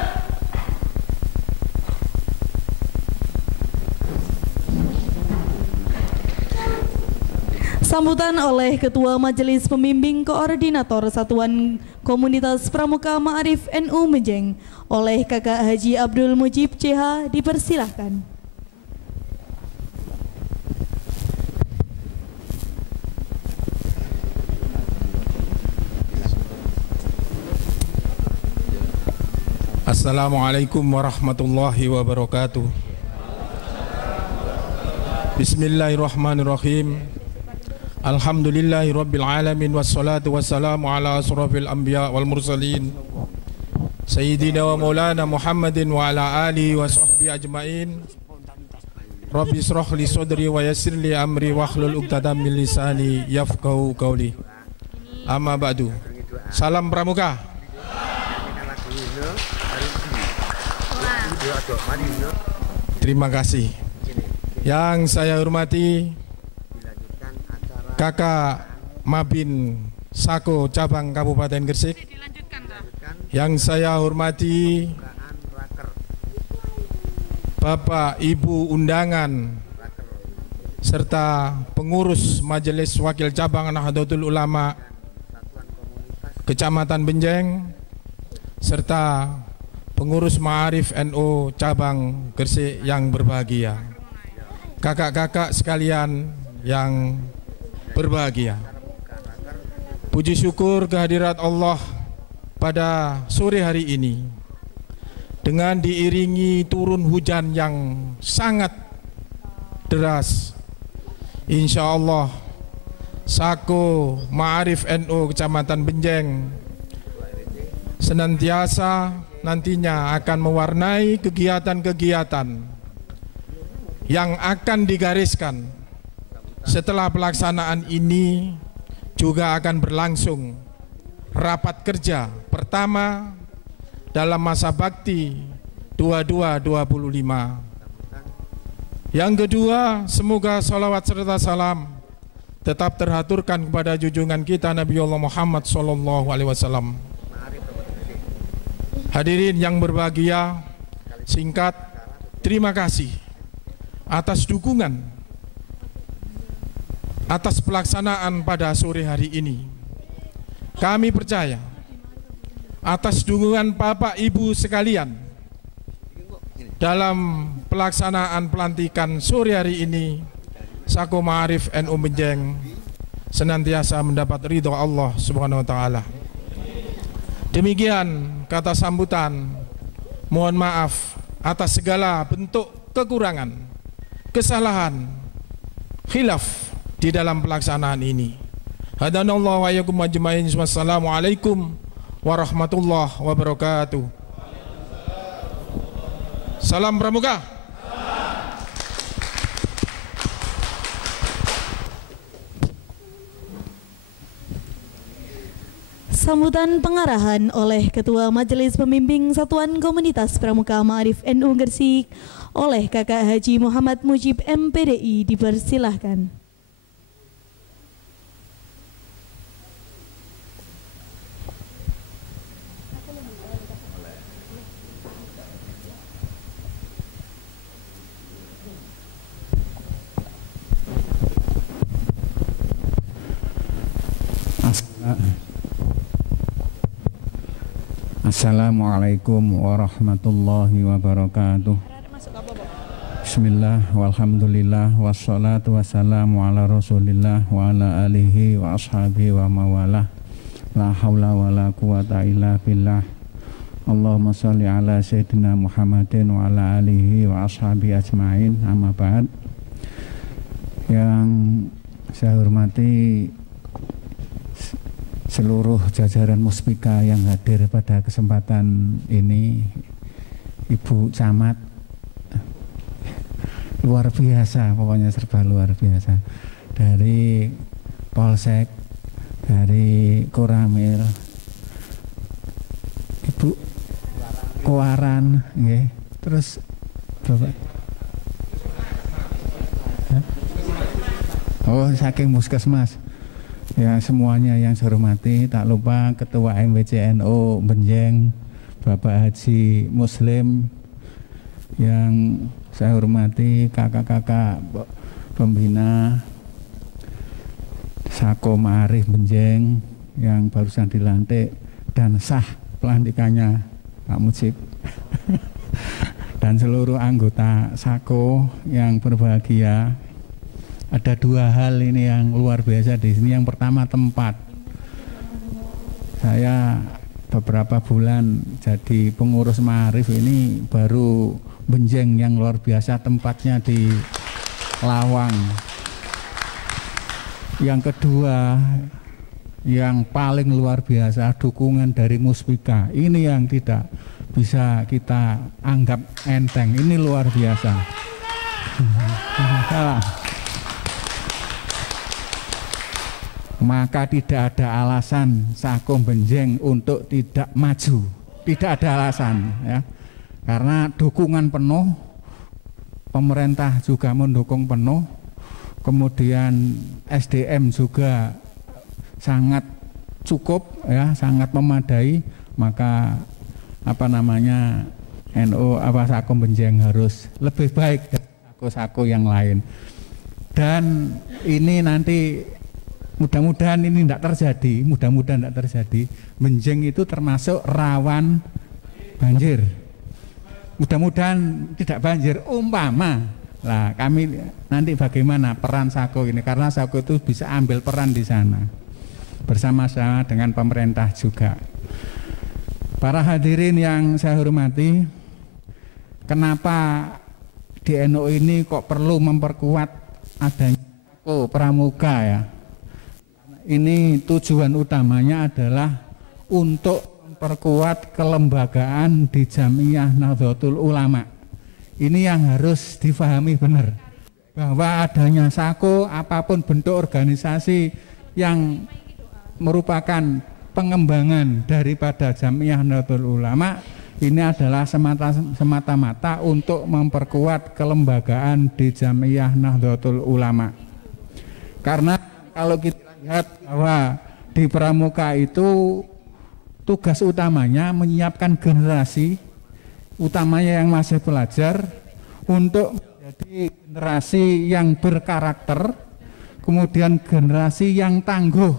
Sambutan oleh Ketua Majelis Pembimbing Koordinator Satuan Komunitas Pramuka Ma'arif NU Menjeng oleh Kakak Haji Abdul Mujib CH dipersilahkan. Assalamualaikum warahmatullahi wabarakatuh. Bismillahirrahmanirrahim. Alhamdulillahi rabbil alamin wassalatu wassalamu ala asrafil anbiya wal mursalin Sayyidina wa maulana Muhammadin wa ala alihi wa sahbihi ajmain. Rabbi israh li sadri wa yassir li amri wahlul 'uqdatam min lisani yafqahu qawli. Amma ba'du. Salam Pramuka. Terima kasih. Yang saya hormati Kakak Mabin Sako Cabang Kabupaten Gresik. Yang saya hormati Bapak Ibu undangan serta pengurus Majelis Wakil Cabang Nahdlatul Ulama Kecamatan Benjeng serta pengurus Ma'arif NU Cabang Gresik yang berbahagia. Kakak-kakak sekalian yang berbahagia. Puji syukur kehadirat Allah pada sore hari ini dengan diiringi turun hujan yang sangat deras. Insya Allah Sako Ma'arif NU Kecamatan Benjeng senantiasa nantinya akan mewarnai kegiatan-kegiatan yang akan digariskan setelah pelaksanaan ini. Juga akan berlangsung rapat kerja pertama dalam masa bakti 22-25. Yang kedua, semoga salawat serta salam tetap terhaturkan kepada junjungan kita Nabi Allah Muhammad SAW. Hadirin yang berbahagia, singkat, terima kasih atas dukungan atas pelaksanaan pada sore hari ini. Kami percaya atas dukungan Bapak Ibu sekalian dalam pelaksanaan pelantikan sore hari ini, Sako Ma'arif NU Benjeng senantiasa mendapat ridho Allah Subhanahu wa taala. Demikian kata sambutan. Mohon maaf atas segala bentuk kekurangan, kesalahan, khilaf di dalam pelaksanaan ini. Hadanallahu wa iyyakum ajmain. Wassalamualaikum warahmatullahi wabarakatuh. Salam Pramuka. Sambutan pengarahan oleh Ketua Majelis Pembimbing Satuan Komunitas Pramuka Ma'arif NU Gresik oleh Kakak Haji Muhammad Mujib MPDI dipersilahkan. Assalamualaikum warahmatullahi wabarakatuh. Bismillah, walhamdulillah, wassalatu wassalamu ala rasulillah wa ala alihi wa ashabihi wa mawalah. La hawla wa la quwata illa billah. Allahumma salli ala sayyidina Muhammadin wa ala alihi wa ashabihi ajma'in. Amma ba'd. Yang saya hormati seluruh jajaran Muspika yang hadir pada kesempatan ini, Ibu Camat, luar biasa, pokoknya serba luar biasa, dari Polsek, dari Koramil, Ibu Koaran, okay. Terus Bapak, oh saking Puskesmas. Ya, semuanya yang saya hormati, tak lupa Ketua MWCNU Benjeng, Bapak Haji Muslim, yang saya hormati kakak-kakak pembina Sako Ma'arif Benjeng yang barusan dilantik dan sah pelantikannya Pak Mujib dan seluruh anggota Sako yang berbahagia. Ada dua hal ini yang luar biasa di sini. Yang pertama, tempat. Saya beberapa bulan jadi pengurus Ma'arif ini baru Benjeng yang luar biasa, tempatnya di Lawang. Yang kedua, yang paling luar biasa, dukungan dari Muspika. Ini yang tidak bisa kita anggap enteng. Ini luar biasa. Maka tidak ada alasan Sako Benjeng untuk tidak maju, tidak ada alasan ya, karena dukungan penuh, pemerintah juga mendukung penuh, kemudian SDM juga sangat cukup ya, sangat memadai. Maka NU Sako Benjeng harus lebih baik dari sako-sako yang lain, dan ini nanti mudah-mudahan ini tidak terjadi, mudah-mudahan tidak terjadi. Benjeng itu termasuk rawan banjir. Mudah-mudahan tidak banjir. Umpama, lah kami nanti bagaimana peran Sako ini? Karena Sako itu bisa ambil peran di sana bersama-sama dengan pemerintah juga. Para hadirin yang saya hormati, kenapa di NU ini kok perlu memperkuat adanya Sako Pramuka ya? Ini tujuan utamanya adalah untuk memperkuat kelembagaan di Jamiyah Nahdlatul Ulama. Ini yang harus difahami benar, bahwa adanya Sako, apapun bentuk organisasi yang merupakan pengembangan daripada Jamiyah Nahdlatul Ulama, ini adalah semata-mata untuk memperkuat kelembagaan di Jamiyah Nahdlatul Ulama. Karena kalau kita lihat bahwa di Pramuka itu tugas utamanya menyiapkan generasi, utamanya yang masih belajar, untuk menjadi generasi yang berkarakter, kemudian generasi yang tangguh.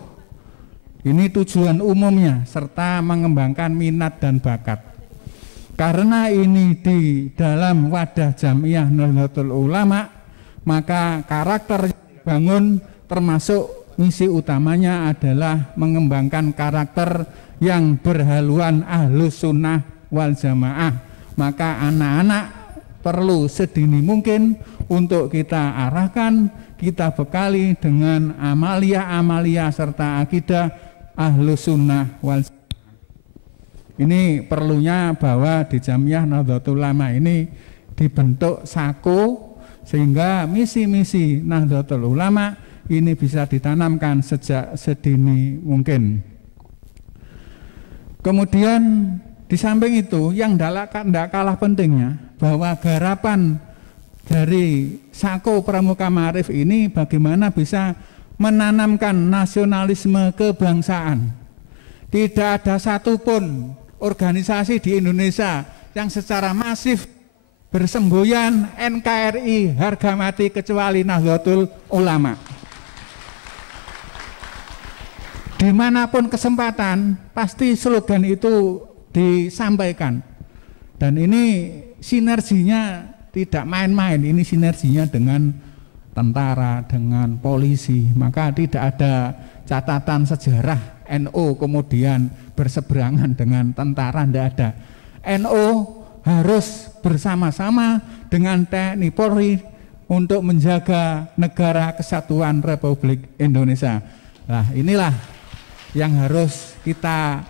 Ini tujuan umumnya, serta mengembangkan minat dan bakat. Karena ini di dalam wadah Jamiyah Nahdlatul Ulama, maka karakter yang dibangun termasuk misi utamanya adalah mengembangkan karakter yang berhaluan Ahlus Sunnah wal Jamaah. Maka anak-anak perlu sedini mungkin untuk kita arahkan, kita bekali dengan amalia-amalia serta akidah Ahlus Sunnah wal Jamaah. Ini perlunya bahwa di Jamiyah Nahdlatul Ulama ini dibentuk Sako, sehingga misi-misi Nahdlatul Ulama ini bisa ditanamkan sejak sedini mungkin. Kemudian di samping itu yang tidak kalah pentingnya, bahwa garapan dari Sako Pramuka Ma'arif ini bagaimana bisa menanamkan nasionalisme kebangsaan. Tidak ada satupun organisasi di Indonesia yang secara masif bersemboyan NKRI harga mati kecuali Nahdlatul Ulama. dimanapun kesempatan pasti slogan itu disampaikan. Dan ini sinerginya tidak main-main, ini sinerginya dengan tentara, dengan polisi. Maka tidak ada catatan sejarah NU kemudian berseberangan dengan tentara, tidak ada. NU harus bersama-sama dengan TNI Polri untuk menjaga negara kesatuan Republik Indonesia. Nah, inilah yang harus kita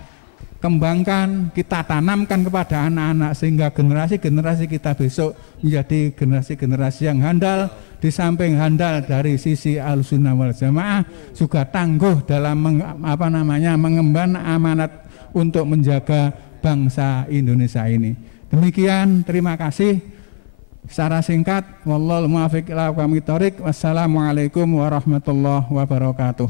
kembangkan, kita tanamkan kepada anak-anak sehingga generasi-generasi kita besok menjadi generasi-generasi yang handal. Di samping handal dari sisi Ahlussunnah wal Jamaah, juga tangguh dalam mengemban amanat untuk menjaga bangsa Indonesia ini. Demikian, terima kasih. Secara singkat, wallahul muwaffiq ila aqwamit thoriq. Wassalamualaikum warahmatullahi wabarakatuh.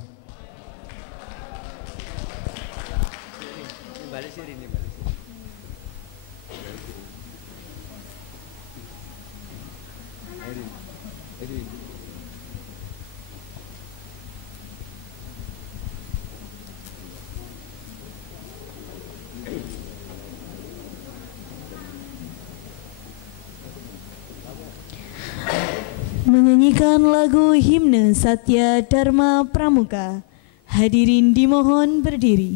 Menyanyikan lagu himne Satya Dharma Pramuka. Hadirin dimohon berdiri.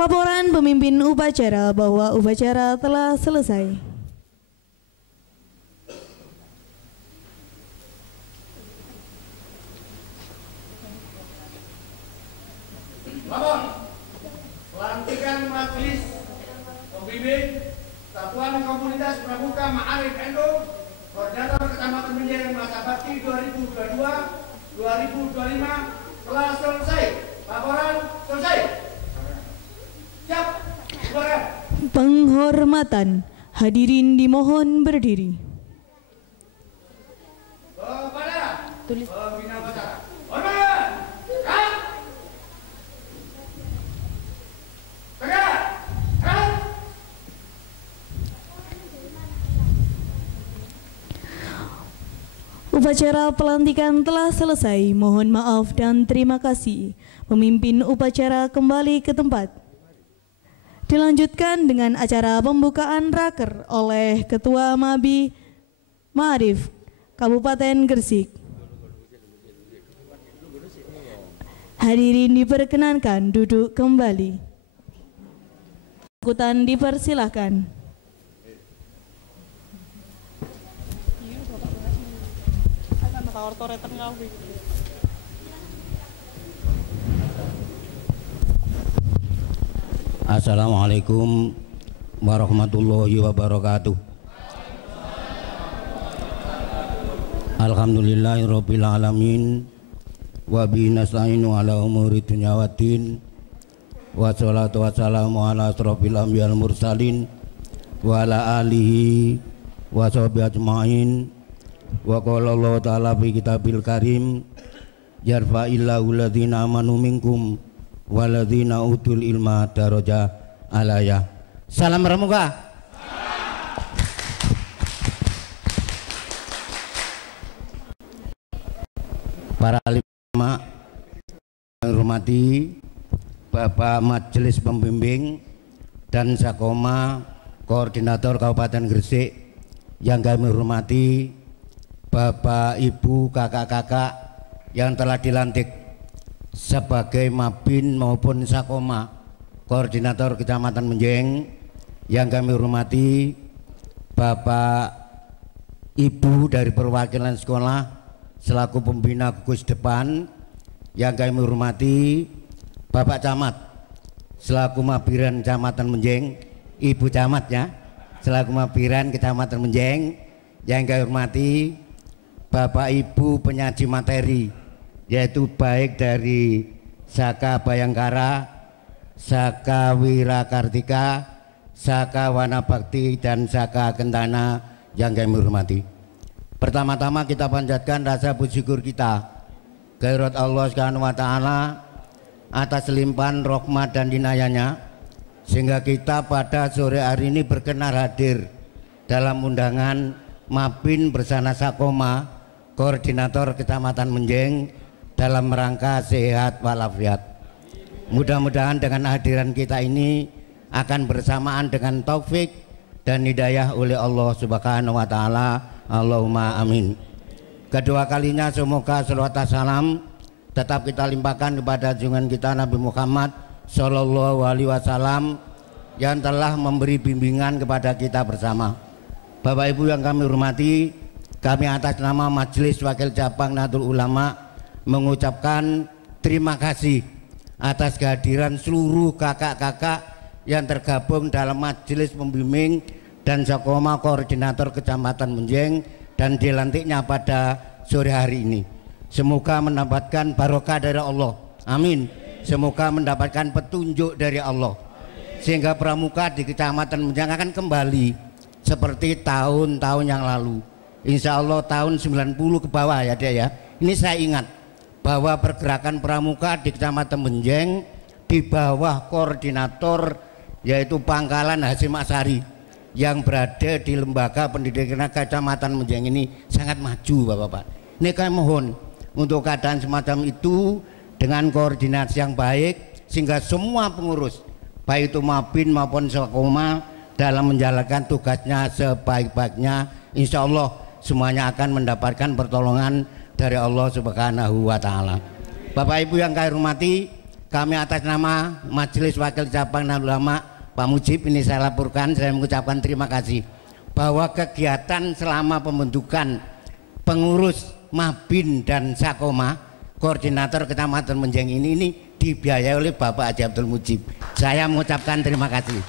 Laporan pemimpin upacara bahwa upacara telah selesai. Lapor, pelantikan majelis pembimbing Satuan Komunitas Pramuka Ma'arif NU Koordinator Kecamatan Benjeng Masa Bakti 2022-2025 telah selesai. Laporan selesai. Siap. Penghormatan. Hadirin dimohon berdiri. Kepada Tulis. pembina upacara. Hormat. Gerak. Tegak. Gerak. Upacara pelantikan telah selesai. Mohon maaf dan terima kasih. Pemimpin upacara kembali ke tempat. Dilanjutkan dengan acara pembukaan raker oleh Ketua Mabi Ma'arif Kabupaten Gresik. Hadirin diperkenankan duduk kembali. Ikutan dipersilahkan. Assalamualaikum warahmatullahi wabarakatuh. Alhamdulillahirabbil alamin wa bihi nasta'inu ala umuri dunya waddin wassalatu wassalamu ala asrofil anbiya'il mursalin wa ala alihi wa sahbihi ajma'in. Wa qala Allah ta'ala fi kitabil karim yarfa'illahu alladhina amanu minkum waladhina utul ilma daraja alaya. Salam pramuka. Para ulama yang hormati Bapak Majelis Pembimbing dan Sakoma Koordinator Kabupaten Gresik yang kami hormati, Bapak Ibu kakak-kakak yang telah dilantik sebagai Mabin maupun Sakoma Koordinator Kecamatan Menjeng yang kami hormati, Bapak Ibu dari perwakilan sekolah selaku pembina gugus depan yang kami hormati, Bapak Camat selaku Mabiran Kecamatan Menjeng, Ibu Camat ya selaku Mabiran Kecamatan Menjeng yang kami hormati, Bapak Ibu penyaji materi yaitu baik dari Saka Bayangkara, Saka Wirakartika, Saka Wanabakti dan Saka Kentana yang kami hormati. Pertama-tama kita panjatkan rasa puji syukur kita kehadirat Allah Subhanahu wa taala atas limpahan rahmat dan inayahnya sehingga kita pada sore hari ini berkenan hadir dalam undangan Mabin bersama Sakoma Koordinator Kecamatan Menjeng dalam rangka sehat walafiat. Mudah-mudahan dengan hadiran kita ini akan bersamaan dengan taufik dan hidayah oleh Allah Subhanahu wa taala. Allahumma amin. Kedua kalinya semoga salawat salam tetap kita limpahkan kepada junjungan kita Nabi Muhammad Sallallahu Alaihi Wasallam yang telah memberi bimbingan kepada kita bersama. Bapak Ibu yang kami hormati, kami atas nama Majelis Wakil Cabang Nahdlatul Ulama mengucapkan terima kasih atas kehadiran seluruh kakak-kakak yang tergabung dalam Majelis Pembimbing dan Sakoma Koordinator Kecamatan Menjeng dan dilantiknya pada sore hari ini. Semoga mendapatkan barokah dari Allah, amin. Semoga mendapatkan petunjuk dari Allah sehingga pramuka di Kecamatan Menjeng akan kembali seperti tahun-tahun yang lalu. Insya Allah tahun 90 ke bawah ya dia ya. Ini saya ingat bahwa pergerakan pramuka di Kecamatan Menjeng di bawah koordinator yaitu Pangkalan Hasyim Asyari yang berada di lembaga pendidikan Kecamatan Menjeng ini sangat maju Bapak-bapak. Ini kami mohon untuk keadaan semacam itu dengan koordinasi yang baik sehingga semua pengurus baik itu Mabin maupun Sakoma dalam menjalankan tugasnya sebaik-baiknya, insya Allah semuanya akan mendapatkan pertolongan dari Allah Subhanahu wa taala. Bapak Ibu yang kami hormati, kami atas nama Majelis Wakil Cabang Nahdlatul Ulama Pak Mujib ini saya laporkan, saya mengucapkan terima kasih bahwa kegiatan selama pembentukan pengurus Mabin dan Sakoma Koordinator Kecamatan Menjeng ini dibiayai oleh Bapak Haji Abdul Mujib. Saya mengucapkan terima kasih.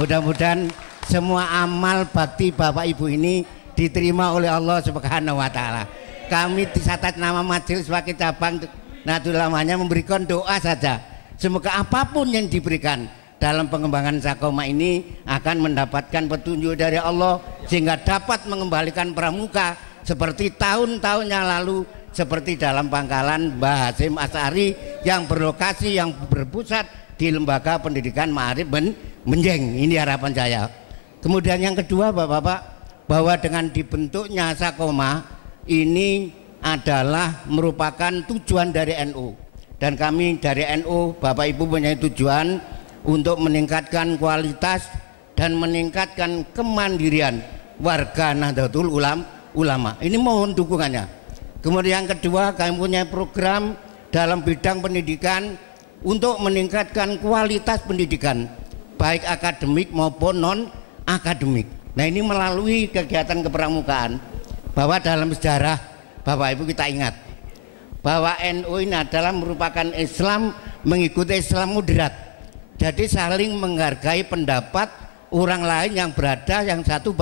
Mudah-mudahan semua amal bakti Bapak Ibu ini diterima oleh Allah Subhanahu wa taala. Kami di atas nama Majelis Wakil Cabang Nahdlatul Ulamanya memberikan doa saja. Semoga apapun yang diberikan dalam pengembangan Sakoma ini akan mendapatkan petunjuk dari Allah sehingga dapat mengembalikan pramuka seperti tahun-tahun yang lalu, seperti dalam Pangkalan Mbah Hasyim Asyari yang berlokasi yang berpusat di Lembaga Pendidikan Ma'arif Menjeng. Ini harapan saya. Kemudian yang kedua Bapak-bapak, bahwa dengan dibentuknya Sakoma ini adalah merupakan tujuan dari NU, dan kami dari NU Bapak Ibu punya tujuan untuk meningkatkan kualitas dan meningkatkan kemandirian warga Nahdlatul Ulama. Ini mohon dukungannya. Kemudian yang kedua, kami punya program dalam bidang pendidikan untuk meningkatkan kualitas pendidikan baik akademik maupun non akademik. Nah, ini melalui kegiatan kepramukaan, bahwa dalam sejarah Bapak Ibu kita ingat bahwa NU ini adalah merupakan Islam mengikuti Islam moderat. Jadi saling menghargai pendapat orang lain yang berada yang satu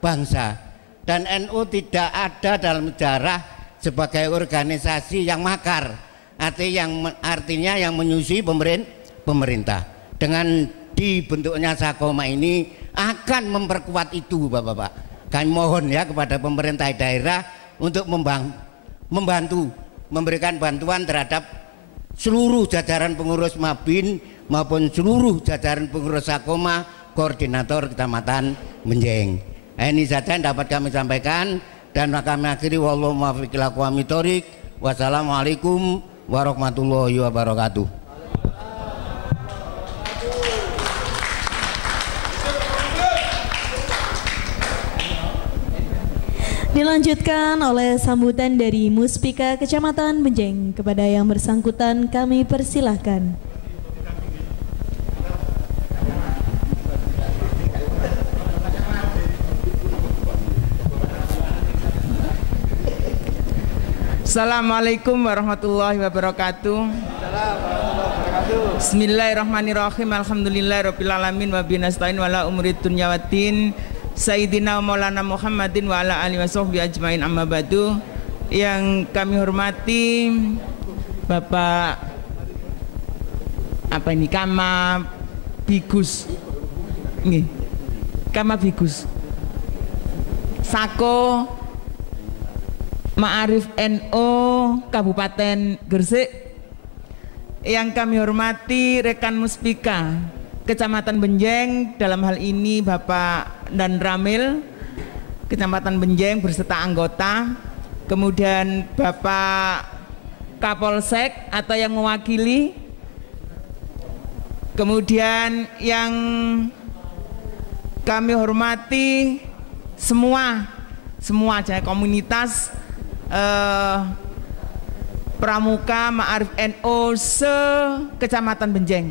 bangsa. Dan NU tidak ada dalam sejarah sebagai organisasi yang makar, artinya yang menyusui pemerintah. Dengan dibentuknya Sakoma ini akan memperkuat itu, Bapak-bapak. Kami mohon ya kepada pemerintah daerah untuk membantu memberikan bantuan terhadap seluruh jajaran pengurus Mabin maupun seluruh jajaran pengurus Sakoma koordinator Kecamatan Benjeng. Ini saja yang dapat kami sampaikan dan kami akhiri wallahu muwaffiq ila aqwamit thoriq. Wassalamualaikum warahmatullahi wabarakatuh. Dilanjutkan oleh sambutan dari Muspika Kecamatan Benjeng. Kepada yang bersangkutan kami persilahkan. Assalamualaikum warahmatullahi wabarakatuh. Bismillahirrahmanirrahim. Alhamdulillahirabbil alamin wa bihi nasta'in wa la umuri dunya waddin. Sayyidina Maulana Muhammadin wa ala alihi washabbihi ajmain, amma ba'du. Yang kami hormati Bapak Kamabigus. Nggih. Kamabigus Sako Ma'arif NU Kabupaten Gresik. Yang kami hormati rekan Muspika Kecamatan Benjeng, dalam hal ini Bapak Dan Ramil Kecamatan Benjeng berserta anggota, kemudian Bapak Kapolsek atau yang mewakili, kemudian yang kami hormati semua komunitas Pramuka Ma'arif NU se-Kecamatan Benjeng.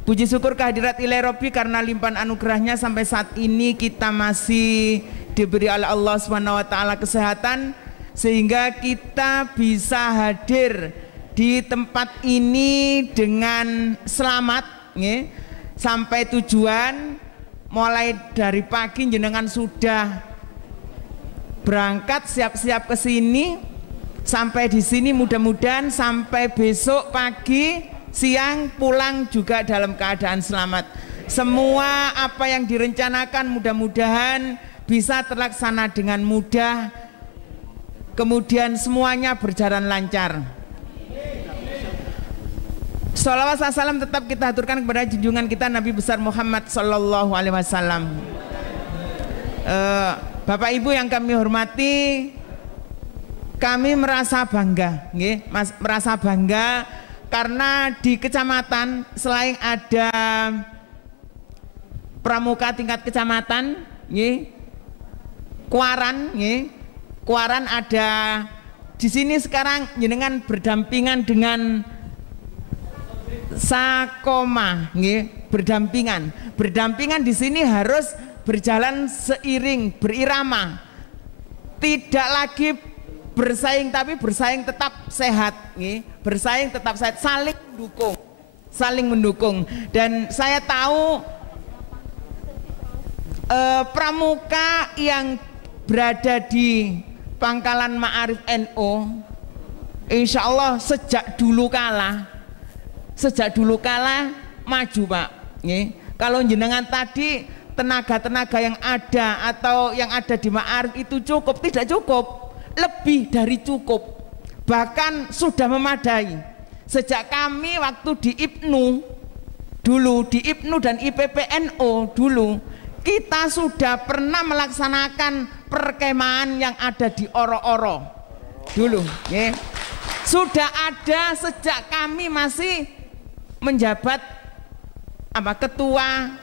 Puji syukur kehadirat Ilahi Rabbi karena limpahan anugerahnya sampai saat ini kita masih diberi oleh Allah SWT kesehatan sehingga kita bisa hadir di tempat ini dengan selamat sampai tujuan. Mulai dari pagi jenengan sudah berangkat siap-siap ke sini, sampai di sini mudah-mudahan sampai besok pagi siang pulang juga dalam keadaan selamat. Semua apa yang direncanakan mudah-mudahan bisa terlaksana dengan mudah, kemudian semuanya berjalan lancar. Sholawat salam tetap kita aturkan kepada junjungan kita Nabi besar Muhammad Sallallahu Alaihi Wasallam. Bapak Ibu yang kami hormati, kami merasa bangga, merasa bangga karena di kecamatan selain ada pramuka tingkat kecamatan, Kuaran ada di sini sekarang jenengan berdampingan dengan Sakoma, berdampingan di sini harus berjalan seiring, berirama, tidak lagi bersaing tapi bersaing tetap sehat, bersaing tetap sehat, saling mendukung. Dan saya tahu pramuka yang berada di Pangkalan Ma'arif NU, insya Allah sejak dulu kala maju, Pak. Kalau jenengan tadi tenaga-tenaga yang ada atau yang ada di Ma'arif itu cukup, tidak cukup, lebih dari cukup, bahkan sudah memadai. Sejak kami waktu di IPNU dulu, di IPNU dan IPPNU dulu, kita sudah pernah melaksanakan perkemahan yang ada di Oro-Oro dulu, sudah ada sejak kami masih menjabat ketua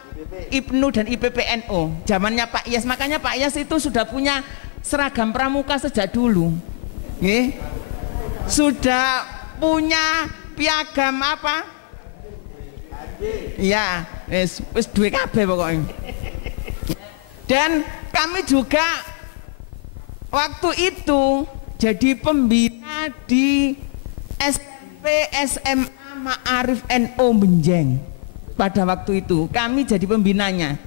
IPNU dan IPPNU zamannya Pak Iyas. Makanya Pak Iyas itu sudah punya seragam pramuka sejak dulu, sudah punya piagam ya wis duwe kabeh pokoknya. Dan kami juga waktu itu jadi pembina di SMP SMA Ma'arif NU Benjeng. pada waktu itu, kami jadi pembinanya.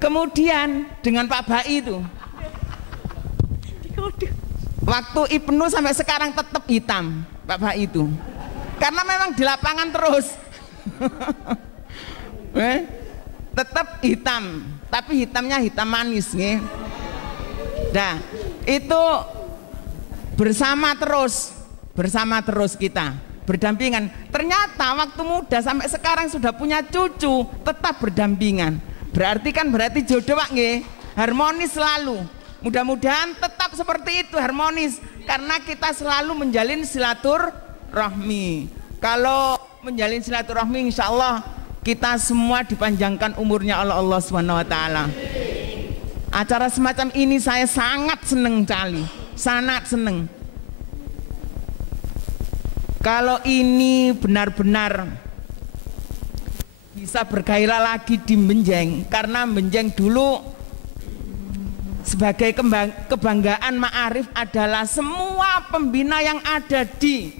Kemudian dengan Pak Bai itu, waktu Ibnu sampai sekarang tetap hitam Pak Bai itu, karena memang di lapangan terus. Tetap hitam, tapi hitamnya hitam manis nih. Nah, itu bersama terus kita berdampingan. Ternyata waktu muda sampai sekarang sudah punya cucu, tetap berdampingan. Berarti jodoh Pak nggih, harmonis selalu. Mudah-mudahan tetap seperti itu, harmonis, karena kita selalu menjalin silaturahmi. Kalau menjalin silaturahmi, insya Allah kita semua dipanjangkan umurnya oleh Allah Subhanahu wa taala. Acara semacam ini saya sangat senang sekali, sangat senang. Kalau ini benar-benar bisa bergairah lagi di Benjeng, karena Benjeng dulu sebagai kebanggaan Ma'arif adalah semua pembina yang ada di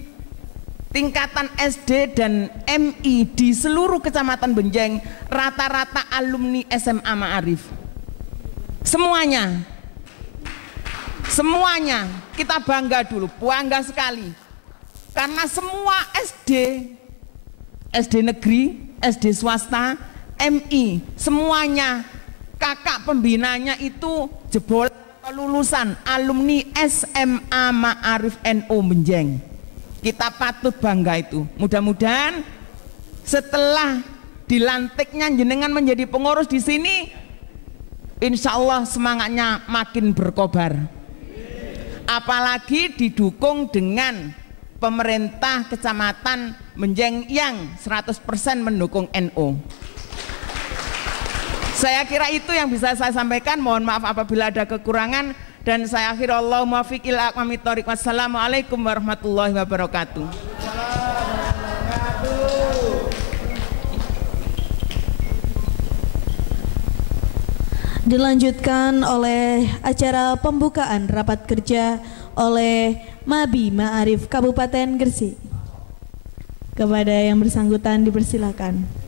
tingkatan SD dan MI di seluruh kecamatan Benjeng rata-rata alumni SMA Ma'arif. Semuanya kita bangga dulu, bangga sekali, karena semua SD negeri, SD swasta, MI, semuanya kakak pembinanya itu jebol lulusan alumni SMA Ma'arif NU Benjeng. Kita patut bangga itu. Mudah-mudahan setelah dilantiknya jenengan menjadi pengurus di sini, insya Allah semangatnya makin berkobar. Apalagi didukung dengan pemerintah kecamatan Benjeng yang 100% mendukung NU. Saya kira itu yang bisa saya sampaikan. Mohon maaf apabila ada kekurangan, dan saya akhiri Allahumma fiq ila aqwamit thoriq. Wassalamualaikum warahmatullahi wabarakatuh. Dilanjutkan oleh acara pembukaan rapat kerja oleh Mabi Ma'arif Kabupaten Gresik. Kepada yang bersangkutan dipersilakan.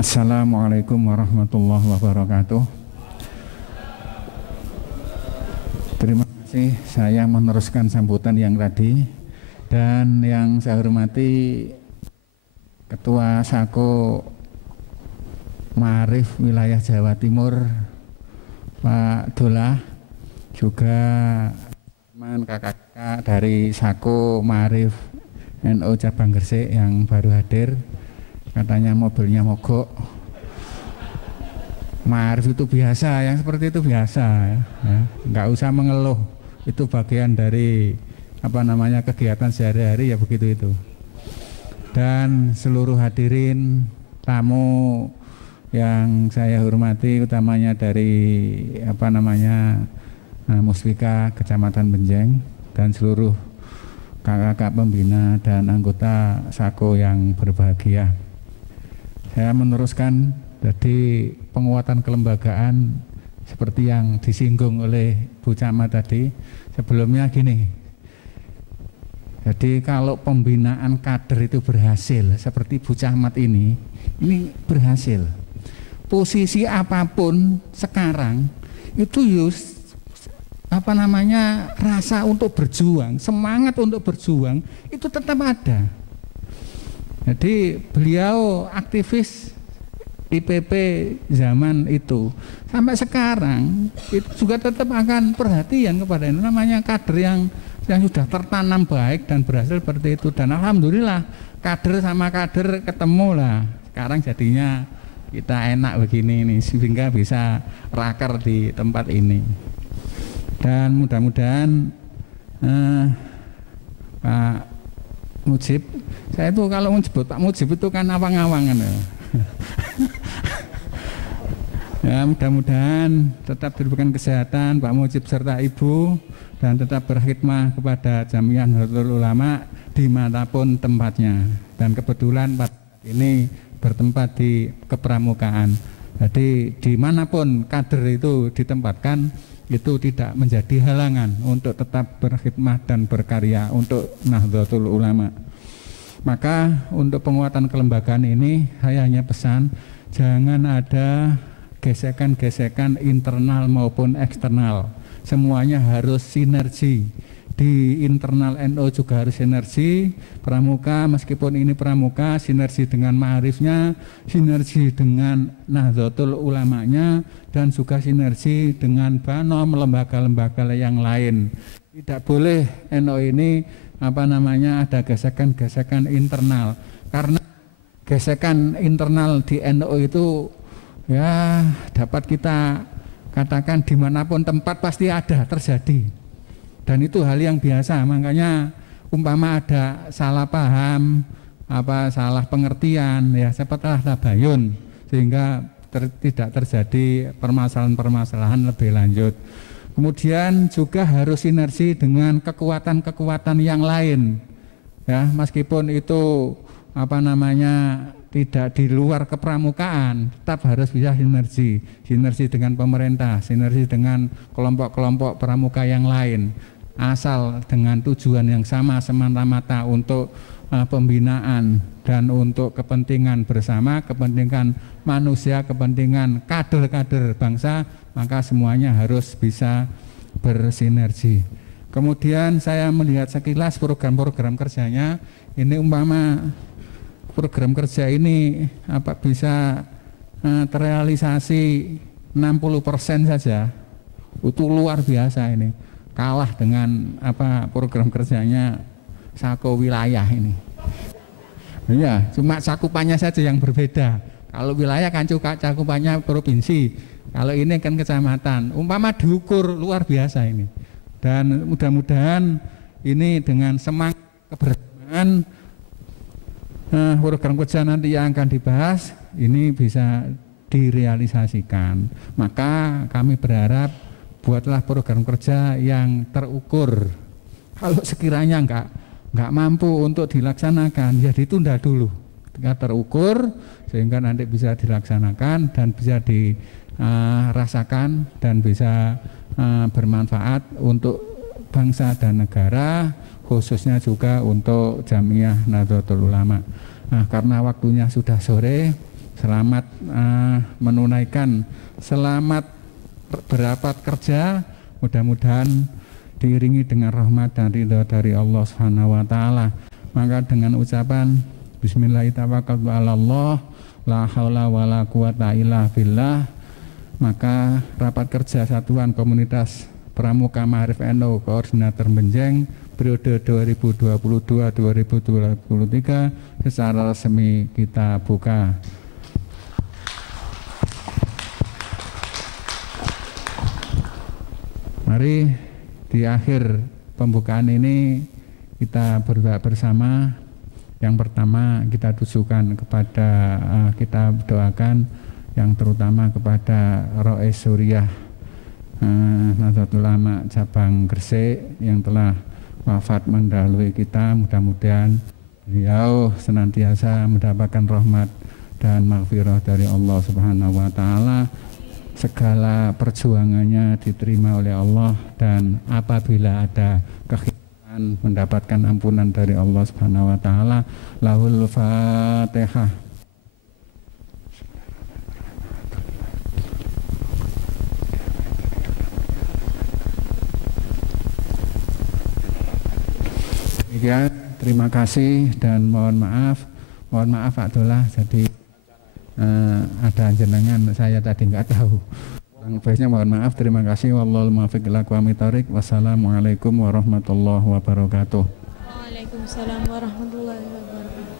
Assalamualaikum warahmatullahi wabarakatuh. Terima kasih, saya meneruskan sambutan yang tadi, dan yang saya hormati Ketua Sako Ma'arif Wilayah Jawa Timur Pak Dolah, juga teman kakak-kakak dari Sako Ma'arif NU Cabang Gresik yang baru hadir. Katanya mobilnya mogok. Ma'arif itu biasa, yang seperti itu biasa ya. Nggak usah mengeluh, itu bagian dari kegiatan sehari-hari, ya begitu itu. Dan seluruh hadirin tamu yang saya hormati, utamanya dari Musbika Kecamatan Benjeng, dan seluruh kakak-kakak pembina dan anggota Sako yang berbahagia. Saya meneruskan dari penguatan kelembagaan seperti yang disinggung oleh Bu Camat tadi. Sebelumnya gini, jadi kalau pembinaan kader itu berhasil seperti Bu Camat ini berhasil. Posisi apapun sekarang itu rasa untuk berjuang, semangat untuk berjuang itu tetap ada. Jadi beliau aktivis IPP zaman itu sampai sekarang itu juga tetap akan perhatian kepada itu, namanya kader yang sudah tertanam baik dan berhasil seperti itu. Dan alhamdulillah kader sama kader ketemu lah. Sekarang jadinya kita enak begini nih, sehingga bisa raker di tempat ini. Dan mudah-mudahan Pak Mujib, saya itu kalau menyebut Pak Mujib itu kan awang-awangan ya. Ya, mudah-mudahan tetap diberikan kesehatan Pak Mujib serta Ibu, dan tetap berkhidmat kepada Jamiah Nahdlatul Ulama dimanapun tempatnya. Dan kebetulan Pak ini bertempat di kepramukaan. Jadi dimanapun kader itu ditempatkan itu tidak menjadi halangan untuk tetap berkhidmat dan berkarya untuk Nahdlatul Ulama. Maka untuk penguatan kelembagaan ini saya hanya pesan jangan ada gesekan-gesekan internal maupun eksternal. Semuanya harus sinergi. Di internal NU juga harus sinergi, pramuka meskipun ini pramuka sinergi dengan ma'arifnya, sinergi dengan Nahdlatul Ulamanya, dan juga sinergi dengan BANOM, lembaga-lembaga yang lain. Tidak boleh NU ini ada gesekan-gesekan internal, karena gesekan internal di NU itu ya dapat kita katakan dimanapun tempat pasti ada terjadi. Dan itu hal yang biasa, makanya umpama ada salah paham, salah pengertian, ya cepatlah tabayun sehingga tidak terjadi permasalahan-permasalahan lebih lanjut. Kemudian juga harus sinergi dengan kekuatan-kekuatan yang lain, ya meskipun itu tidak di luar kepramukaan, tetap harus bisa sinergi dengan pemerintah, sinergi dengan kelompok-kelompok pramuka yang lain. Asal dengan tujuan yang sama semata-mata untuk pembinaan dan untuk kepentingan bersama, kepentingan manusia, kepentingan kader-kader bangsa, maka semuanya harus bisa bersinergi. Kemudian saya melihat sekilas program-program kerjanya, ini umpama program kerja ini bisa terrealisasi 60% saja, itu luar biasa ini. Kalah dengan program kerjanya Sako wilayah ini. Ya, cuma cakupannya saja yang berbeda. Kalau wilayah kan cakupannya provinsi, kalau ini kan kecamatan. Umpama diukur luar biasa ini. Dan mudah-mudahan ini dengan semangat kebersamaan program kerja nanti yang akan dibahas ini bisa direalisasikan. Maka kami berharap buatlah program kerja yang terukur. Kalau sekiranya enggak mampu untuk dilaksanakan, ya ditunda dulu. Ketika terukur sehingga nanti bisa dilaksanakan dan bisa dirasakan dan bisa bermanfaat untuk bangsa dan negara, khususnya juga untuk Jamiah Nahdlatul Ulama. Nah, karena waktunya sudah sore, selamat menunaikan, selamat berapat kerja, mudah-mudahan diiringi dengan rahmat dan ridha dari Allah Subhanahu wa taala. Maka dengan ucapan bismillahirrahmanirrahim, la haula wala quwata illa billah, maka rapat kerja Satuan Komunitas Pramuka Ma'arif NU Koordinator Benjeng periode 2022-2023 secara resmi kita buka. Mari di akhir pembukaan ini kita berdoa bersama. Yang pertama kita tujukan kepada, kita doakan yang terutama kepada Rois Suriah Nahdlatul Ulama Cabang Gresik yang telah wafat mendahului kita. Mudah-mudahan beliau senantiasa mendapatkan rahmat dan maghfirah dari Allah Subhanahu wa taala. Segala perjuangannya diterima oleh Allah, dan apabila ada kekhilafan mendapatkan ampunan dari Allah Subhanahu wa taala. Lahul Fatihah. Ya, terima kasih dan mohon maaf Pak Dolah, jadi ada jenengan saya tadi nggak tahu. Baiknya mohon maaf, terima kasih. Wallahul muwaffiq ila aqwamit thoriq. Wassalamualaikum warahmatullahi wabarakatuh. Waalaikumsalam warahmatullahi wabarakatuh.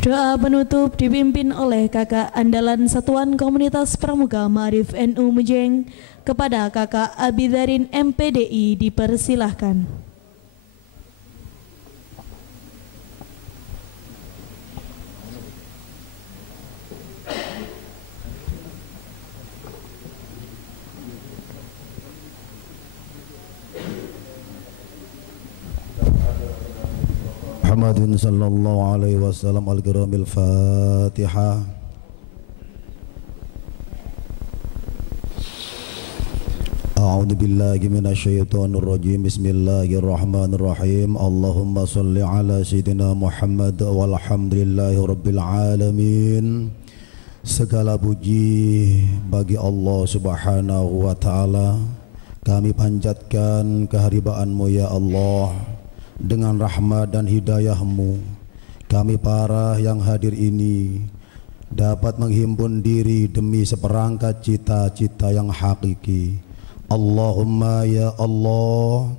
Doa penutup dipimpin oleh Kakak Andalan Satuan Komunitas Pramuka Ma'arif NU Mejeng. Kepada Kakak Abidarin MPDI dipersilahkan. Muhammadin sallallahu alaihi wasallam al-kiramil Fatihah. A'udzu billahi minasyaitonir rajim. Bismillahirrahmanirrahim. Allahumma shalli ala sayyidina Muhammad walhamdulillahi rabbil alamin. Segala puji bagi Allah Subhanahu wa taala. Kami panjatkan kehadiran-Mu ya Allah. Dengan rahmat dan hidayah-Mu, kami para yang hadir ini dapat menghimpun diri demi seperangkat cita-cita yang hakiki. Allahumma ya Allah,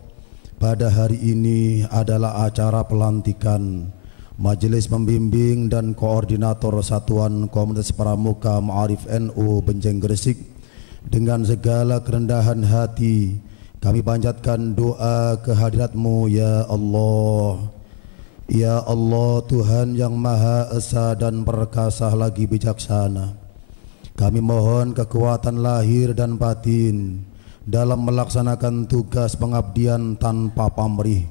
pada hari ini adalah acara pelantikan Majelis Pembimbing dan Koordinator Satuan Komunitas Pramuka Ma'arif NU Benjeng Gresik. Dengan segala kerendahan hati kami panjatkan doa kehadirat-Mu ya Allah. Ya Allah, Tuhan yang Maha Esa dan Perkasa lagi bijaksana, kami mohon kekuatan lahir dan batin dalam melaksanakan tugas pengabdian tanpa pamrih,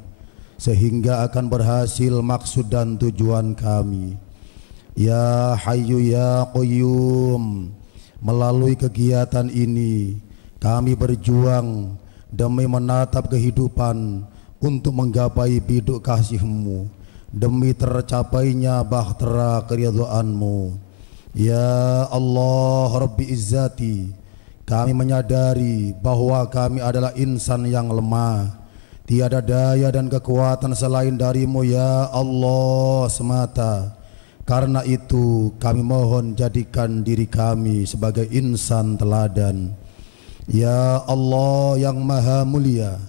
sehingga akan berhasil maksud dan tujuan kami. Ya Hayyu ya Qayyum, melalui kegiatan ini kami berjuang demi menatap kehidupan untuk menggapai biduk kasih-Mu, demi tercapainya bahtera keridhaan-Mu. Ya Allah Rabbi Izzati, kami menyadari bahwa kami adalah insan yang lemah, tiada daya dan kekuatan selain dari-Mu ya Allah semata. Karena itu kami mohon jadikan diri kami sebagai insan teladan. Ya Allah yang Maha Mulia,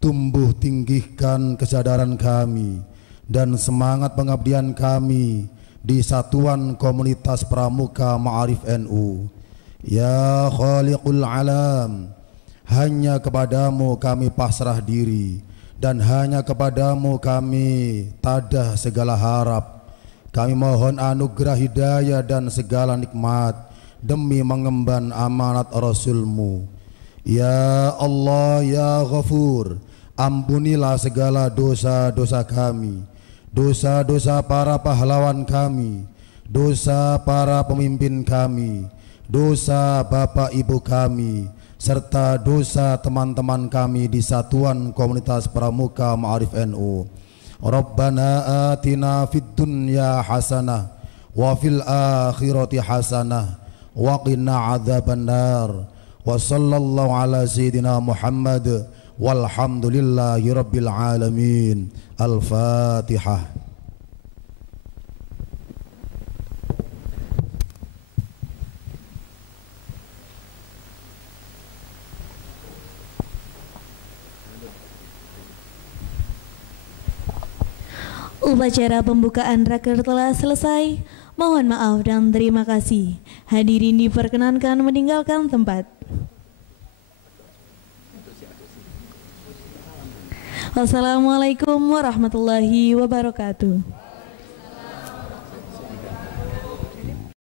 tumbuh tinggikan kesadaran kami dan semangat pengabdian kami di Satuan Komunitas Pramuka Ma'arif NU. Ya Khaliqul Alam, hanya kepadamu kami pasrah diri dan hanya kepadamu kami tadah segala harap. Kami mohon anugerah hidayah dan segala nikmat demi mengemban amanat Rasul-Mu. Ya Allah ya Ghafur, ampunilah segala dosa-dosa kami, dosa-dosa para pahlawan kami, dosa para pemimpin kami, dosa bapak ibu kami, serta dosa teman-teman kami di Satuan Komunitas Pramuka Ma'arif NU. Rabbana atina fid dunya hasanah wa fil akhirati hasanah wa qina adzabannar. Wa sallallahu ala sayyidina Muhammad walhamdulillahi rabbil alamin. Al-Fatihah. Upacara pembukaan raker telah selesai. Mohon maaf dan terima kasih. Hadirin diperkenankan meninggalkan tempat. Wassalamualaikum warahmatullahi wabarakatuh.